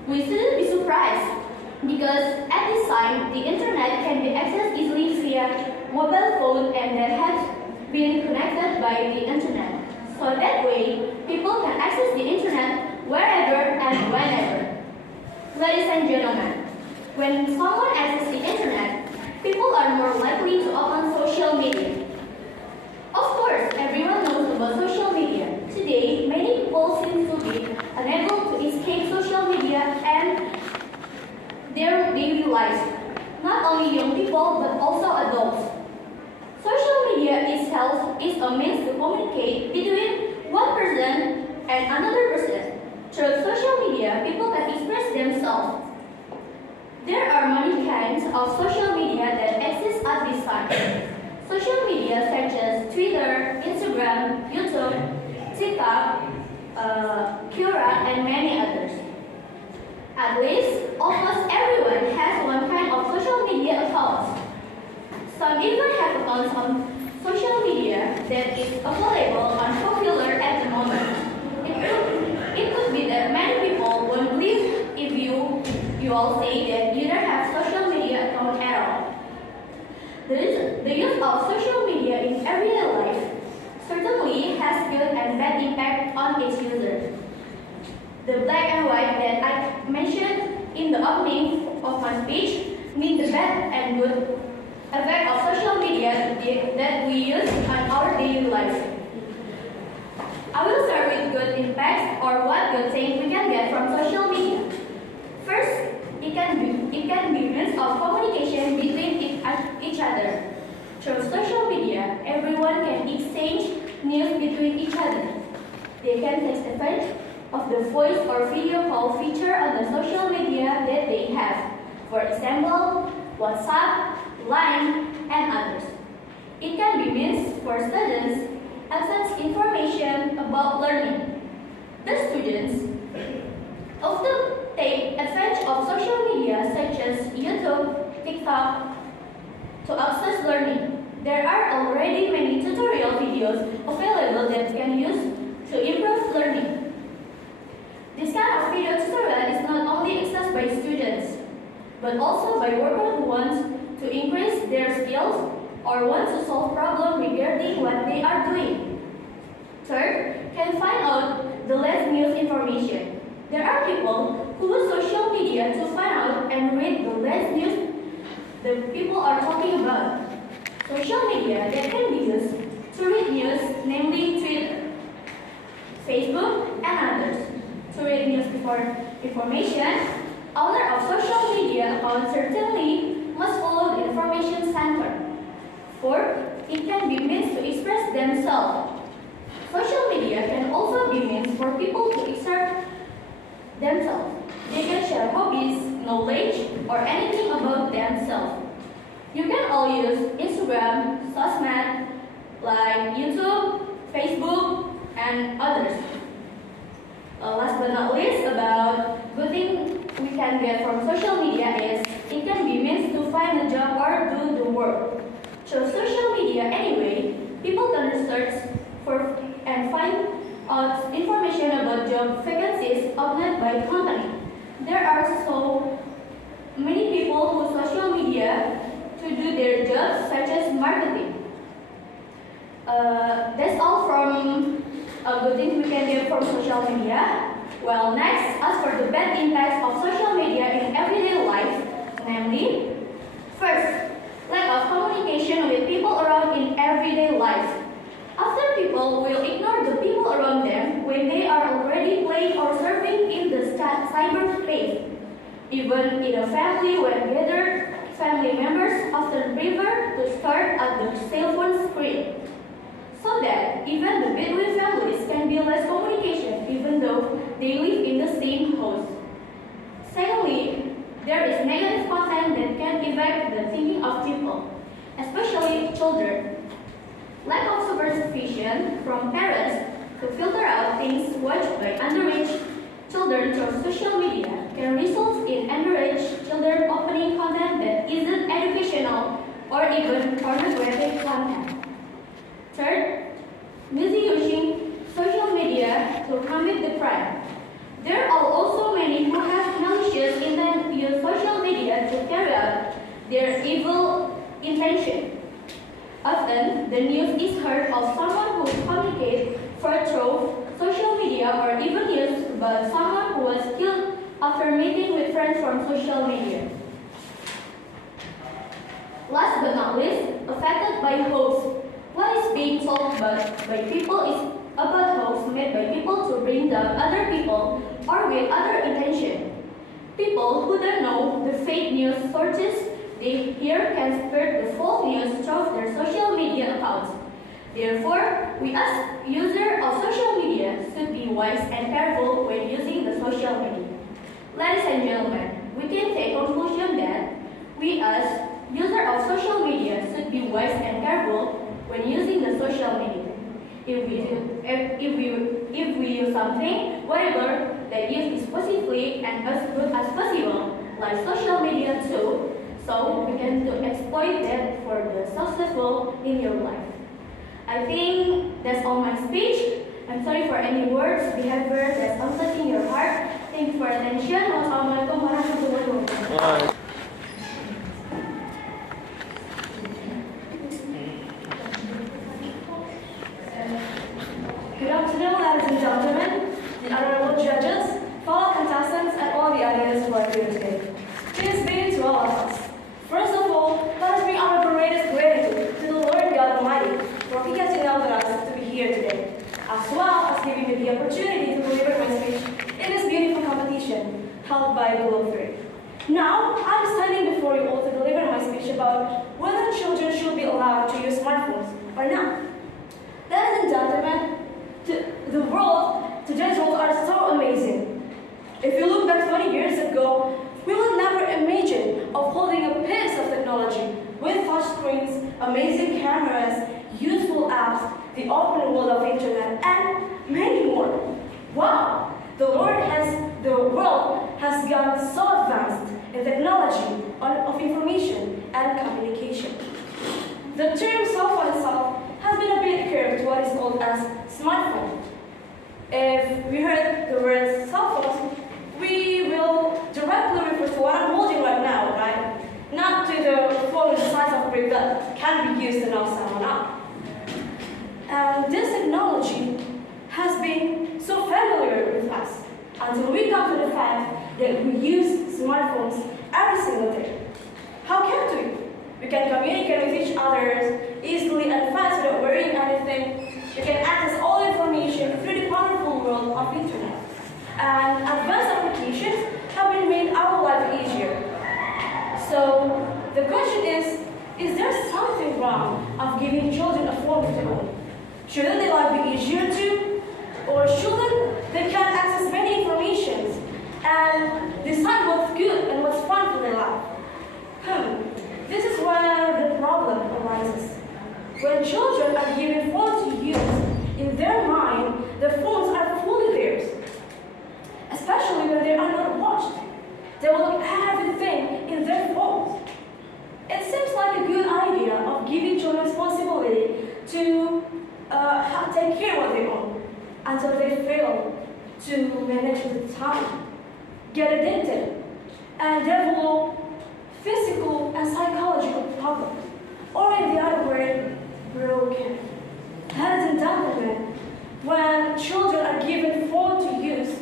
We shouldn't be surprised because at this time, the internet can be accessed easily via mobile phone and that has been connected by the internet. So that way, people can access the internet wherever and whenever. Ladies and gentlemen, when someone accesses the internet, people are more likely to open social media. Of course, everyone knows about social media. Today, many people seem to be unable to escape social media and their daily lives. Not only young people, but also adults. Social media itself is a means to communicate between one person and another person. Through social media, people can express themselves. There are many kinds of social media that exist at this time. Social media such as Twitter, Instagram, YouTube, TikTok, Quora, and many others. At least, almost everyone has one kind of social media account. Some even have accounts on social media that is available and popular at the moment. It could be that many people won't believe if you all say that you don't have social media account at all. The use of social media in everyday life certainly has good and bad impact on its users. The black and white that I mentioned in the opening of my speech mean the bad and good effect of social media that we use on our daily life. I will start with good impacts or what good things we can get from social media. First, it can be means of communication between each other. Through social media, everyone can exchange news between each other. They can take advantage of the voice or video call feature on the social media that they have. For example, WhatsApp, Line, and others. It can be means for students access information about learning. The students often take advantage of social media such as YouTube, TikTok to access learning. There are already many tutorial videos available that can use to improve learning. This kind of video tutorial is not only accessed by students, but also by workers who want to increase their skills or want to solve problems regarding what they are doing. Third, can find out the latest news information. There are people who use social media to find out and read the latest news the people are talking about. Social media that can be used to read news, namely Twitter, Facebook, and others. To read news before information, owner of social media account certainly must follow the information center. Fourth, it can be means to express themselves. Social media can also be means for people to express themselves. They can share hobbies, knowledge, or anything about themselves. You can all use Instagram, Sosmed, like YouTube, Facebook, and others. Last but not least, about good thing we can get from social media is it can be means to find a job or do the work. Through social media anyway, people can research for and find out information about job vacancies offered by the company. There are so many people who use social media to do their jobs, such as marketing. That's all from good things we can get from social media. Well, next, as for the bad impacts of social media in everyday life, namely, first, lack of communication with people around in Even in a family when gathered, family members often prefer to stare at the cell phone screen, so that even the between families can be less communication even though they live in the same house. Secondly, there is negative content that can affect the thinking of people, especially children. Lack of supervision from parents to filter out things watched by underage children through social media can result in underage children opening content that isn't educational or even pornographic content. Third, misusing social media to commit the crime. There are also many who have malicious intent use social media to carry out their evil intention. Often, the news is heard of someone who communicates through social media or even news about someone who was killed after meeting with friends from social media. Last but not least, affected by hoax. What is being told by people is about hoax made by people to bring down other people or with other intention. People who don't know the fake news sources they hear can spread the false news through their social media accounts. Therefore, we as users of social media should be wise and careful when using the social media. Ladies and gentlemen, we can take conclusion that we as users of social media should be wise and careful when using the social media. If we use something, whatever that use is positively and as good as possible, like social media too, so we can exploit that for the successful in your life. I think that's all my speech. I'm sorry for any words, behavior that's upsetting your heart. Thank you for attention. Wassalamualaikum warahmatullahi wabarakatuh. Good afternoon, ladies and gentlemen, the honorable judges, fellow contestants, and all the others who are here today. Peace be to all of us. First of all, let us bring our greatest gratitude to the Lord God Almighty for He has enabled us to be here today, as well as giving me the opportunity to deliver my speech in this beautiful competition held by Below 3. Now, I'm standing before you all to deliver my speech about whether children should be allowed to use smartphones or not. Ladies and gentlemen, today's world are so amazing. If you look back 20 years ago, we would never imagine of holding a piece of technology with touch screens, amazing cameras, useful apps, the open world of internet, and many more. Wow! The world has gotten so advanced in technology of information and communication. The term cell phone itself has been a bit curved to what is called as smartphone. If we heard the word cell phone, we will directly refer to what I'm holding right now, right? Not to the phone the size of a brick that can be used to knock someone up. And this technology has been so familiar with us until we come to the fact that we use smartphones every single day. How can't we? We can communicate with each other easily and fast without worrying anything. We can access all information through the powerful world of internet. And advanced applications have been made our life easier. So the question is there something wrong of giving children a phone of their own? Shouldn't their life be easier too? Or shouldn't they can access many informations and decide what's good and what's fun for their life? This is where the problem arises. When children are given phones to use, in their mind, the phones are fully theirs. Especially when they are not watched. They will look at everything in their phones. It seems like a good idea of giving children responsibility to take care of their own until they fail to manage the time, get addicted, and develop physical and psychological problems, or in the other word, broken. Ladies and gentlemen, when children are given phone to use,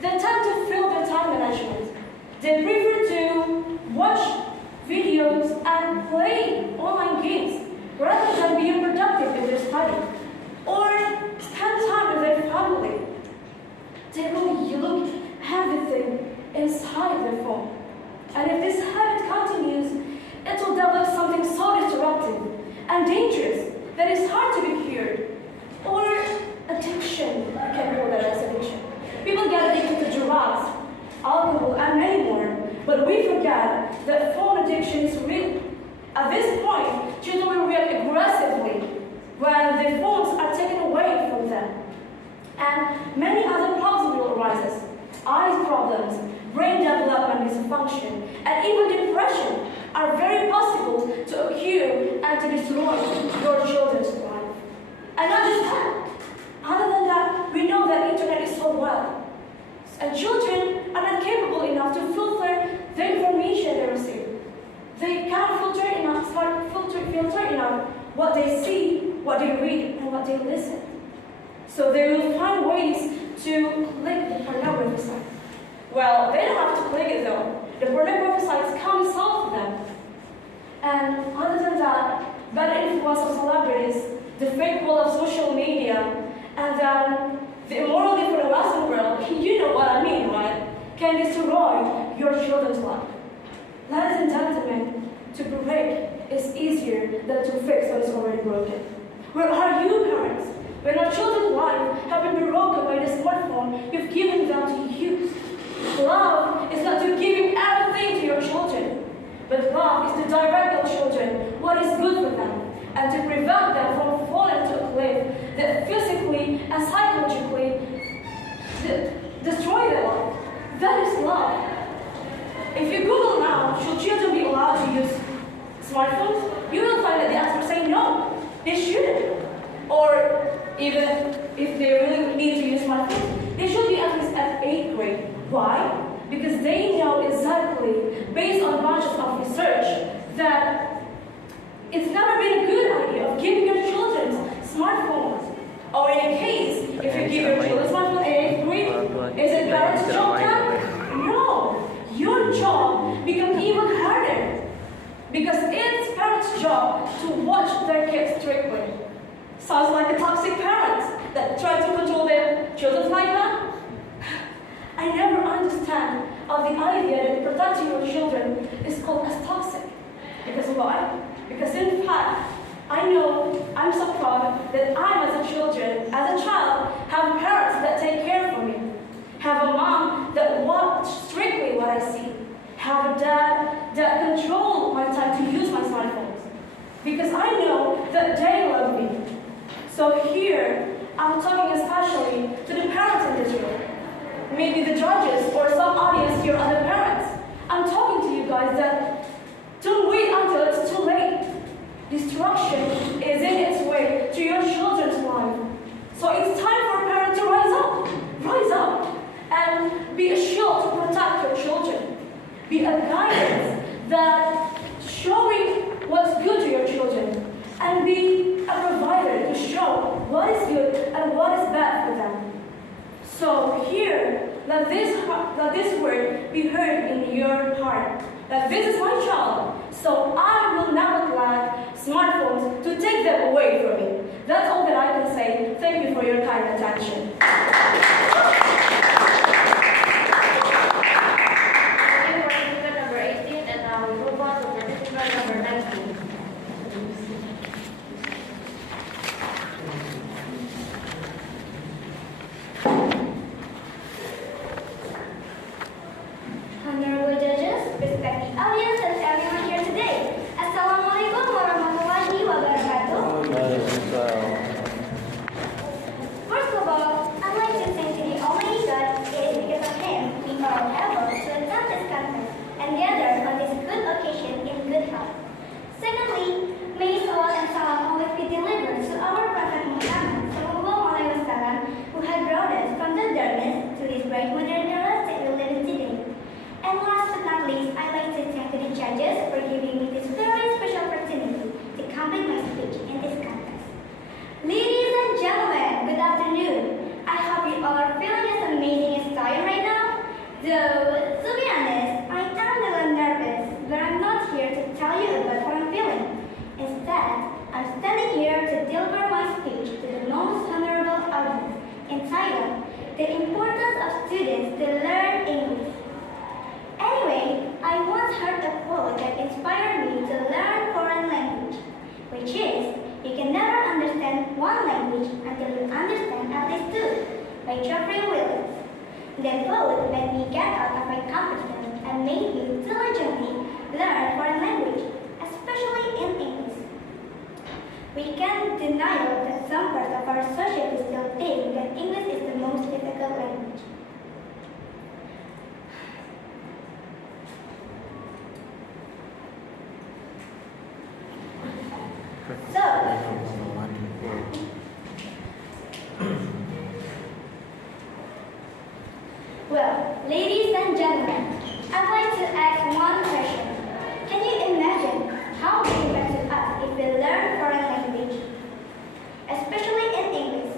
they tend to fail their time management. They prefer to watch videos and play online games rather than being productive in their study, or spend time with their family. They will look everything inside their phone. their phones are taken away from them. And many other problems will arise. Eye problems, brain development dysfunction, and even depression are very possible to occur and to destroy your children's life. And not just that, other than that, we know that internet is so wide. And children are not capable enough to filter the information they receive. They can't filter enough what they see, what they read, and what they listen. So they will find ways to click the pornography site. Well, they don't have to click it though. The pornography sites come solve for them. And other than that, bad influence of celebrities, the fake world of social media, and then the immorality for the Western world, you know what I mean, right? Can destroy your children's life. Ladies and gentlemen, to break is easier than to fix what is already broken. Where are you, parents? When our children's life have been broken by the smartphone you've given them to use. Love is not to give everything to your children, but love is to direct your children what is good for them, and to prevent them from falling to a cliff that physically and psychologically destroy their life. That is love. If you Google now, should children be allowed to use smartphones? You will find that the answer say no, they shouldn't. Or even if they really need to use smartphones, they should be at least at 8th grade. Why? Because they know exactly, based on bunches of research, that it's never been a good idea of giving your children smartphones. Or in a case, if you give your children smartphones in 8th grade, is it parents' job then? No. Your job becomes even harder. Because it's parents' job to watch their kids strictly. Sounds like a toxic parents that try to control their children's life, huh? I never understand how the idea that protecting your children is called as toxic. Because why? Because in fact, I know I'm so proud that I, as a child, have parents that take care of me. Have a mom that watch strictly what I see. Have a dad that control my time to use my smartphones. Because I know that they love me. So here, I'm talking especially to the parents in this room. Maybe the judges or some audience here are the parents. I'm talking to you guys that don't wait until it's too late. Destruction is in its way to your children's life. So it's time for parents to rise up, and be a shield to protect your children. Be a guidance that showing what's good to your children, and be a provider to show what is good and what is bad for them. So here, let this word be heard in your heart, that this is my child, so I will never allow smartphones to take them away from me. That's all that I can say. Thank you for your kind attention. Thank you for participant number 18, and now we move on to participant number 19. Honorable judges, respected audience, and everyone here today. Assalamualaikum warahmatullahi wabarakatuh. First of all, I'd like to thank the Almighty God. It is because of Him we are able to attend this conference and gather on this good occasion in good health. Secondly, may salawat and salam always be delivered to our Prophet Muhammad ﷺ, who had brought us from the darkness to this bright modern era that we live in today. And last but not least, I'd like to thank the judges for giving me this very special opportunity to complete my speech in this conference. Ladies and gentlemen, good afternoon. I hope you all are feeling as amazing as I am right now. Though, to be honest, I am a little nervous, but I'm not here to tell you about what I'm feeling. Instead, I'm standing here to deliver my speech to the most honorable audience, entitled, The Importance of Students to Learn English. Anyway, I once heard a quote that inspired me to learn foreign language, which is, you can never understand one language until you understand at least two, by Geoffrey Williams. That quote made me get out of my comfort zone and made me diligently learn foreign language, especially in English. We can't deny that some our society still think that English is the most difficult language. So, well, ladies and gentlemen, I'd like to ask one question. Can you imagine how it impacts us if we learn foreign language, especially in English?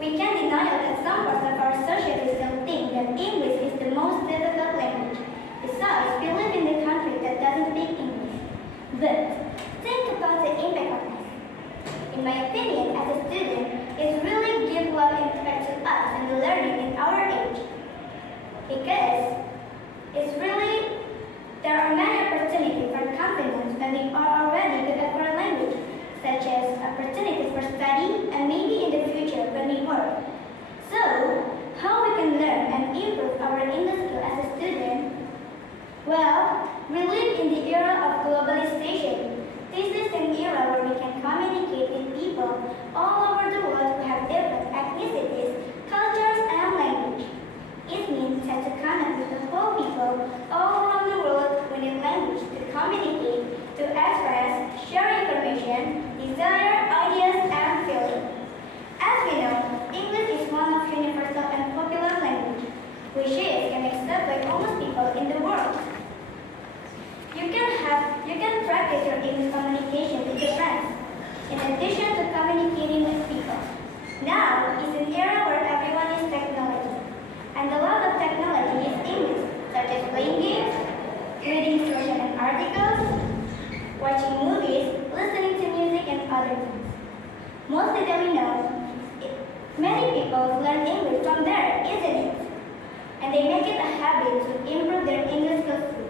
We can't deny that some parts of our society still think that English is the most difficult language. Besides, we live in a country that doesn't speak English. But think about the impact on us. In my opinion, as a student, it really gives a lot of impact to us and the learning in our age. Because there are many opportunities for confidence when we are already good at foreign language, such as opportunities for study and maybe in the future when we work. So, how we can learn and improve our English skill as a student? Well, we live in the era of globalization. This is an era where we can communicate with people all over the world who have different ethnicities, cultures, and language. It means that to connect with the whole people all around the world we need language to communicate, to express, share information, desire, ideas, and feelings. As we know, English is one of universal and popular language, which can be accepted by almost people in the world. You can practice your English communication with your friends, in addition to communicating with people. Now is an era where everyone is technology, and a lot of technology is English, such as playing games, reading social and articles, watching movies, listening to music, and other things. Mostly that we know, many people learn English from there, isn't it? And they make it a habit to improve their English skills too.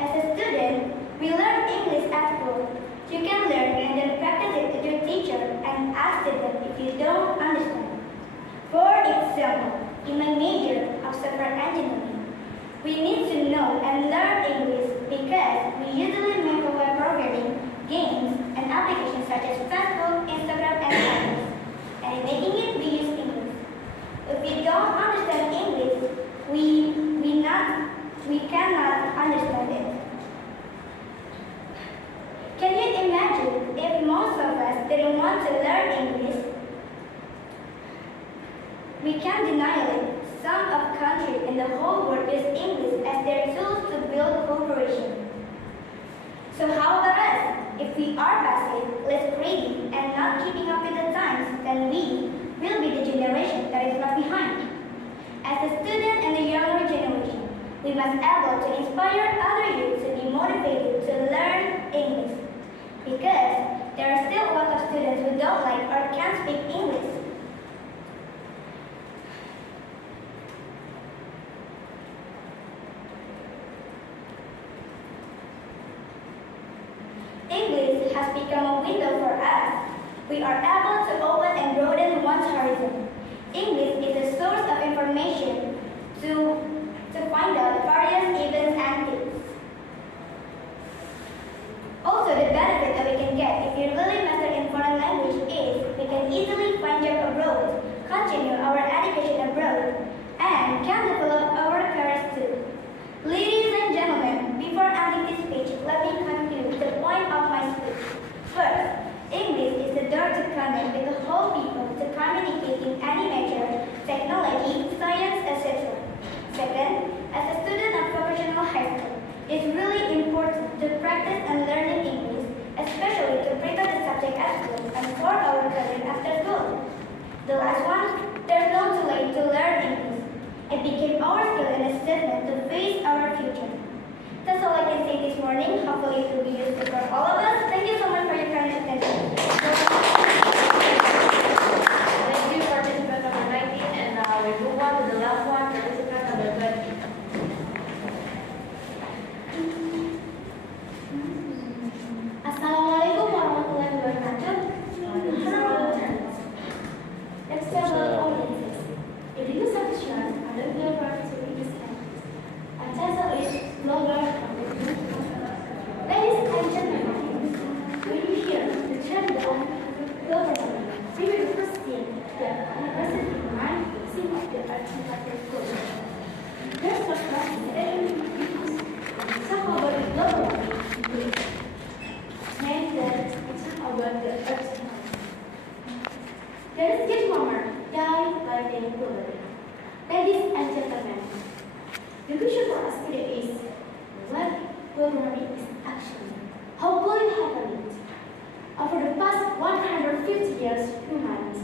As a student, we learn English at school. You can learn and then practice it with your teacher and ask them if you don't understand. For example, in my major of software engineering, we need to know and learn English because we usually make web programming, games, and applications such as Facebook, Instagram, and others. And in making it, we use English. If we don't understand English, we cannot understand it. Can you imagine if most of us didn't want to learn English? We can't deny it. Some of countries in the whole world use English as their tools to build cooperation. So how about us? If we are passive, less creative, and not keeping up with the times, then we will be the generation that is left behind. As a student and a younger generation, we must be able to inspire other youth to be motivated to learn English. Because there are still a lot of students who don't like or can't speak English. English has become a window for us. We are able to open and broaden one's horizon. English is a source of information to find out various events and things. Also, the benefit that we can get if you really master in foreign language is we can easily find job abroad, continue our education abroad, and can develop our careers too. Ladies and gentlemen, before ending this speech, let me conclude the point of my speech. First, English is the door to connect with the whole people to communicate in any nature, technology, science, etc. Second, as a student of professional high school, it's really important to practice and learning English, especially to prepare the subject at school and for our career after school. The last one, there's no too late to learn English. It became our skill and assessment to face our future. That's all I can say this morning. Hopefully it will be useful for all of us. Thank you so much for your kind attention. Thank you, participant number 19, and now we move on to the last one, participant number 20. Assalamualaikum warahmatullahi wabarakatuh. External audiences. In the section, I don't know where to read this text. Our title is Blogger. Ladies and gentlemen, There is getting warmer, die by day cooler. Ladies and gentlemen, the question for us today is, what global warming is actually? How could it happen? Over the past 150 years, humans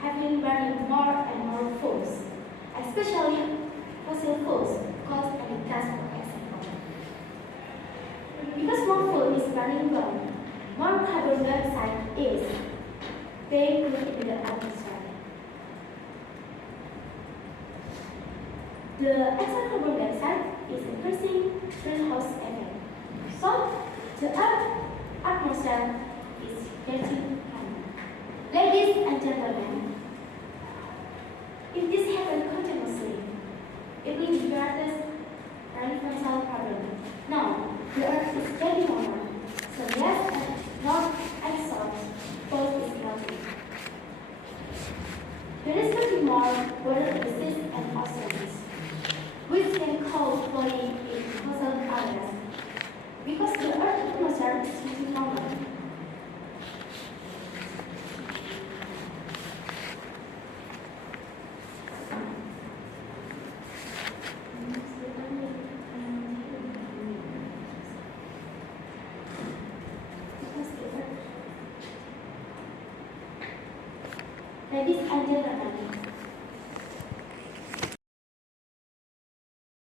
have been burning more and more fuels, especially fossil fuels, coal and gas for example. Because more fuel is burning low, more carbon dioxide is being put into the atmosphere. The extra carbon dioxide is increasing greenhouse effect. So, the Earth atmosphere is getting warmer. Ladies and gentlemen, if this happens continuously, it will be the greatest environmental problem. Now, the Earth is getting warmer, so less and not exhaust both is melting. There is getting more water disease and oceans, which can cause flooding in coastal areas, because the Earth's atmosphere is getting warmer. Ladies and gentlemen,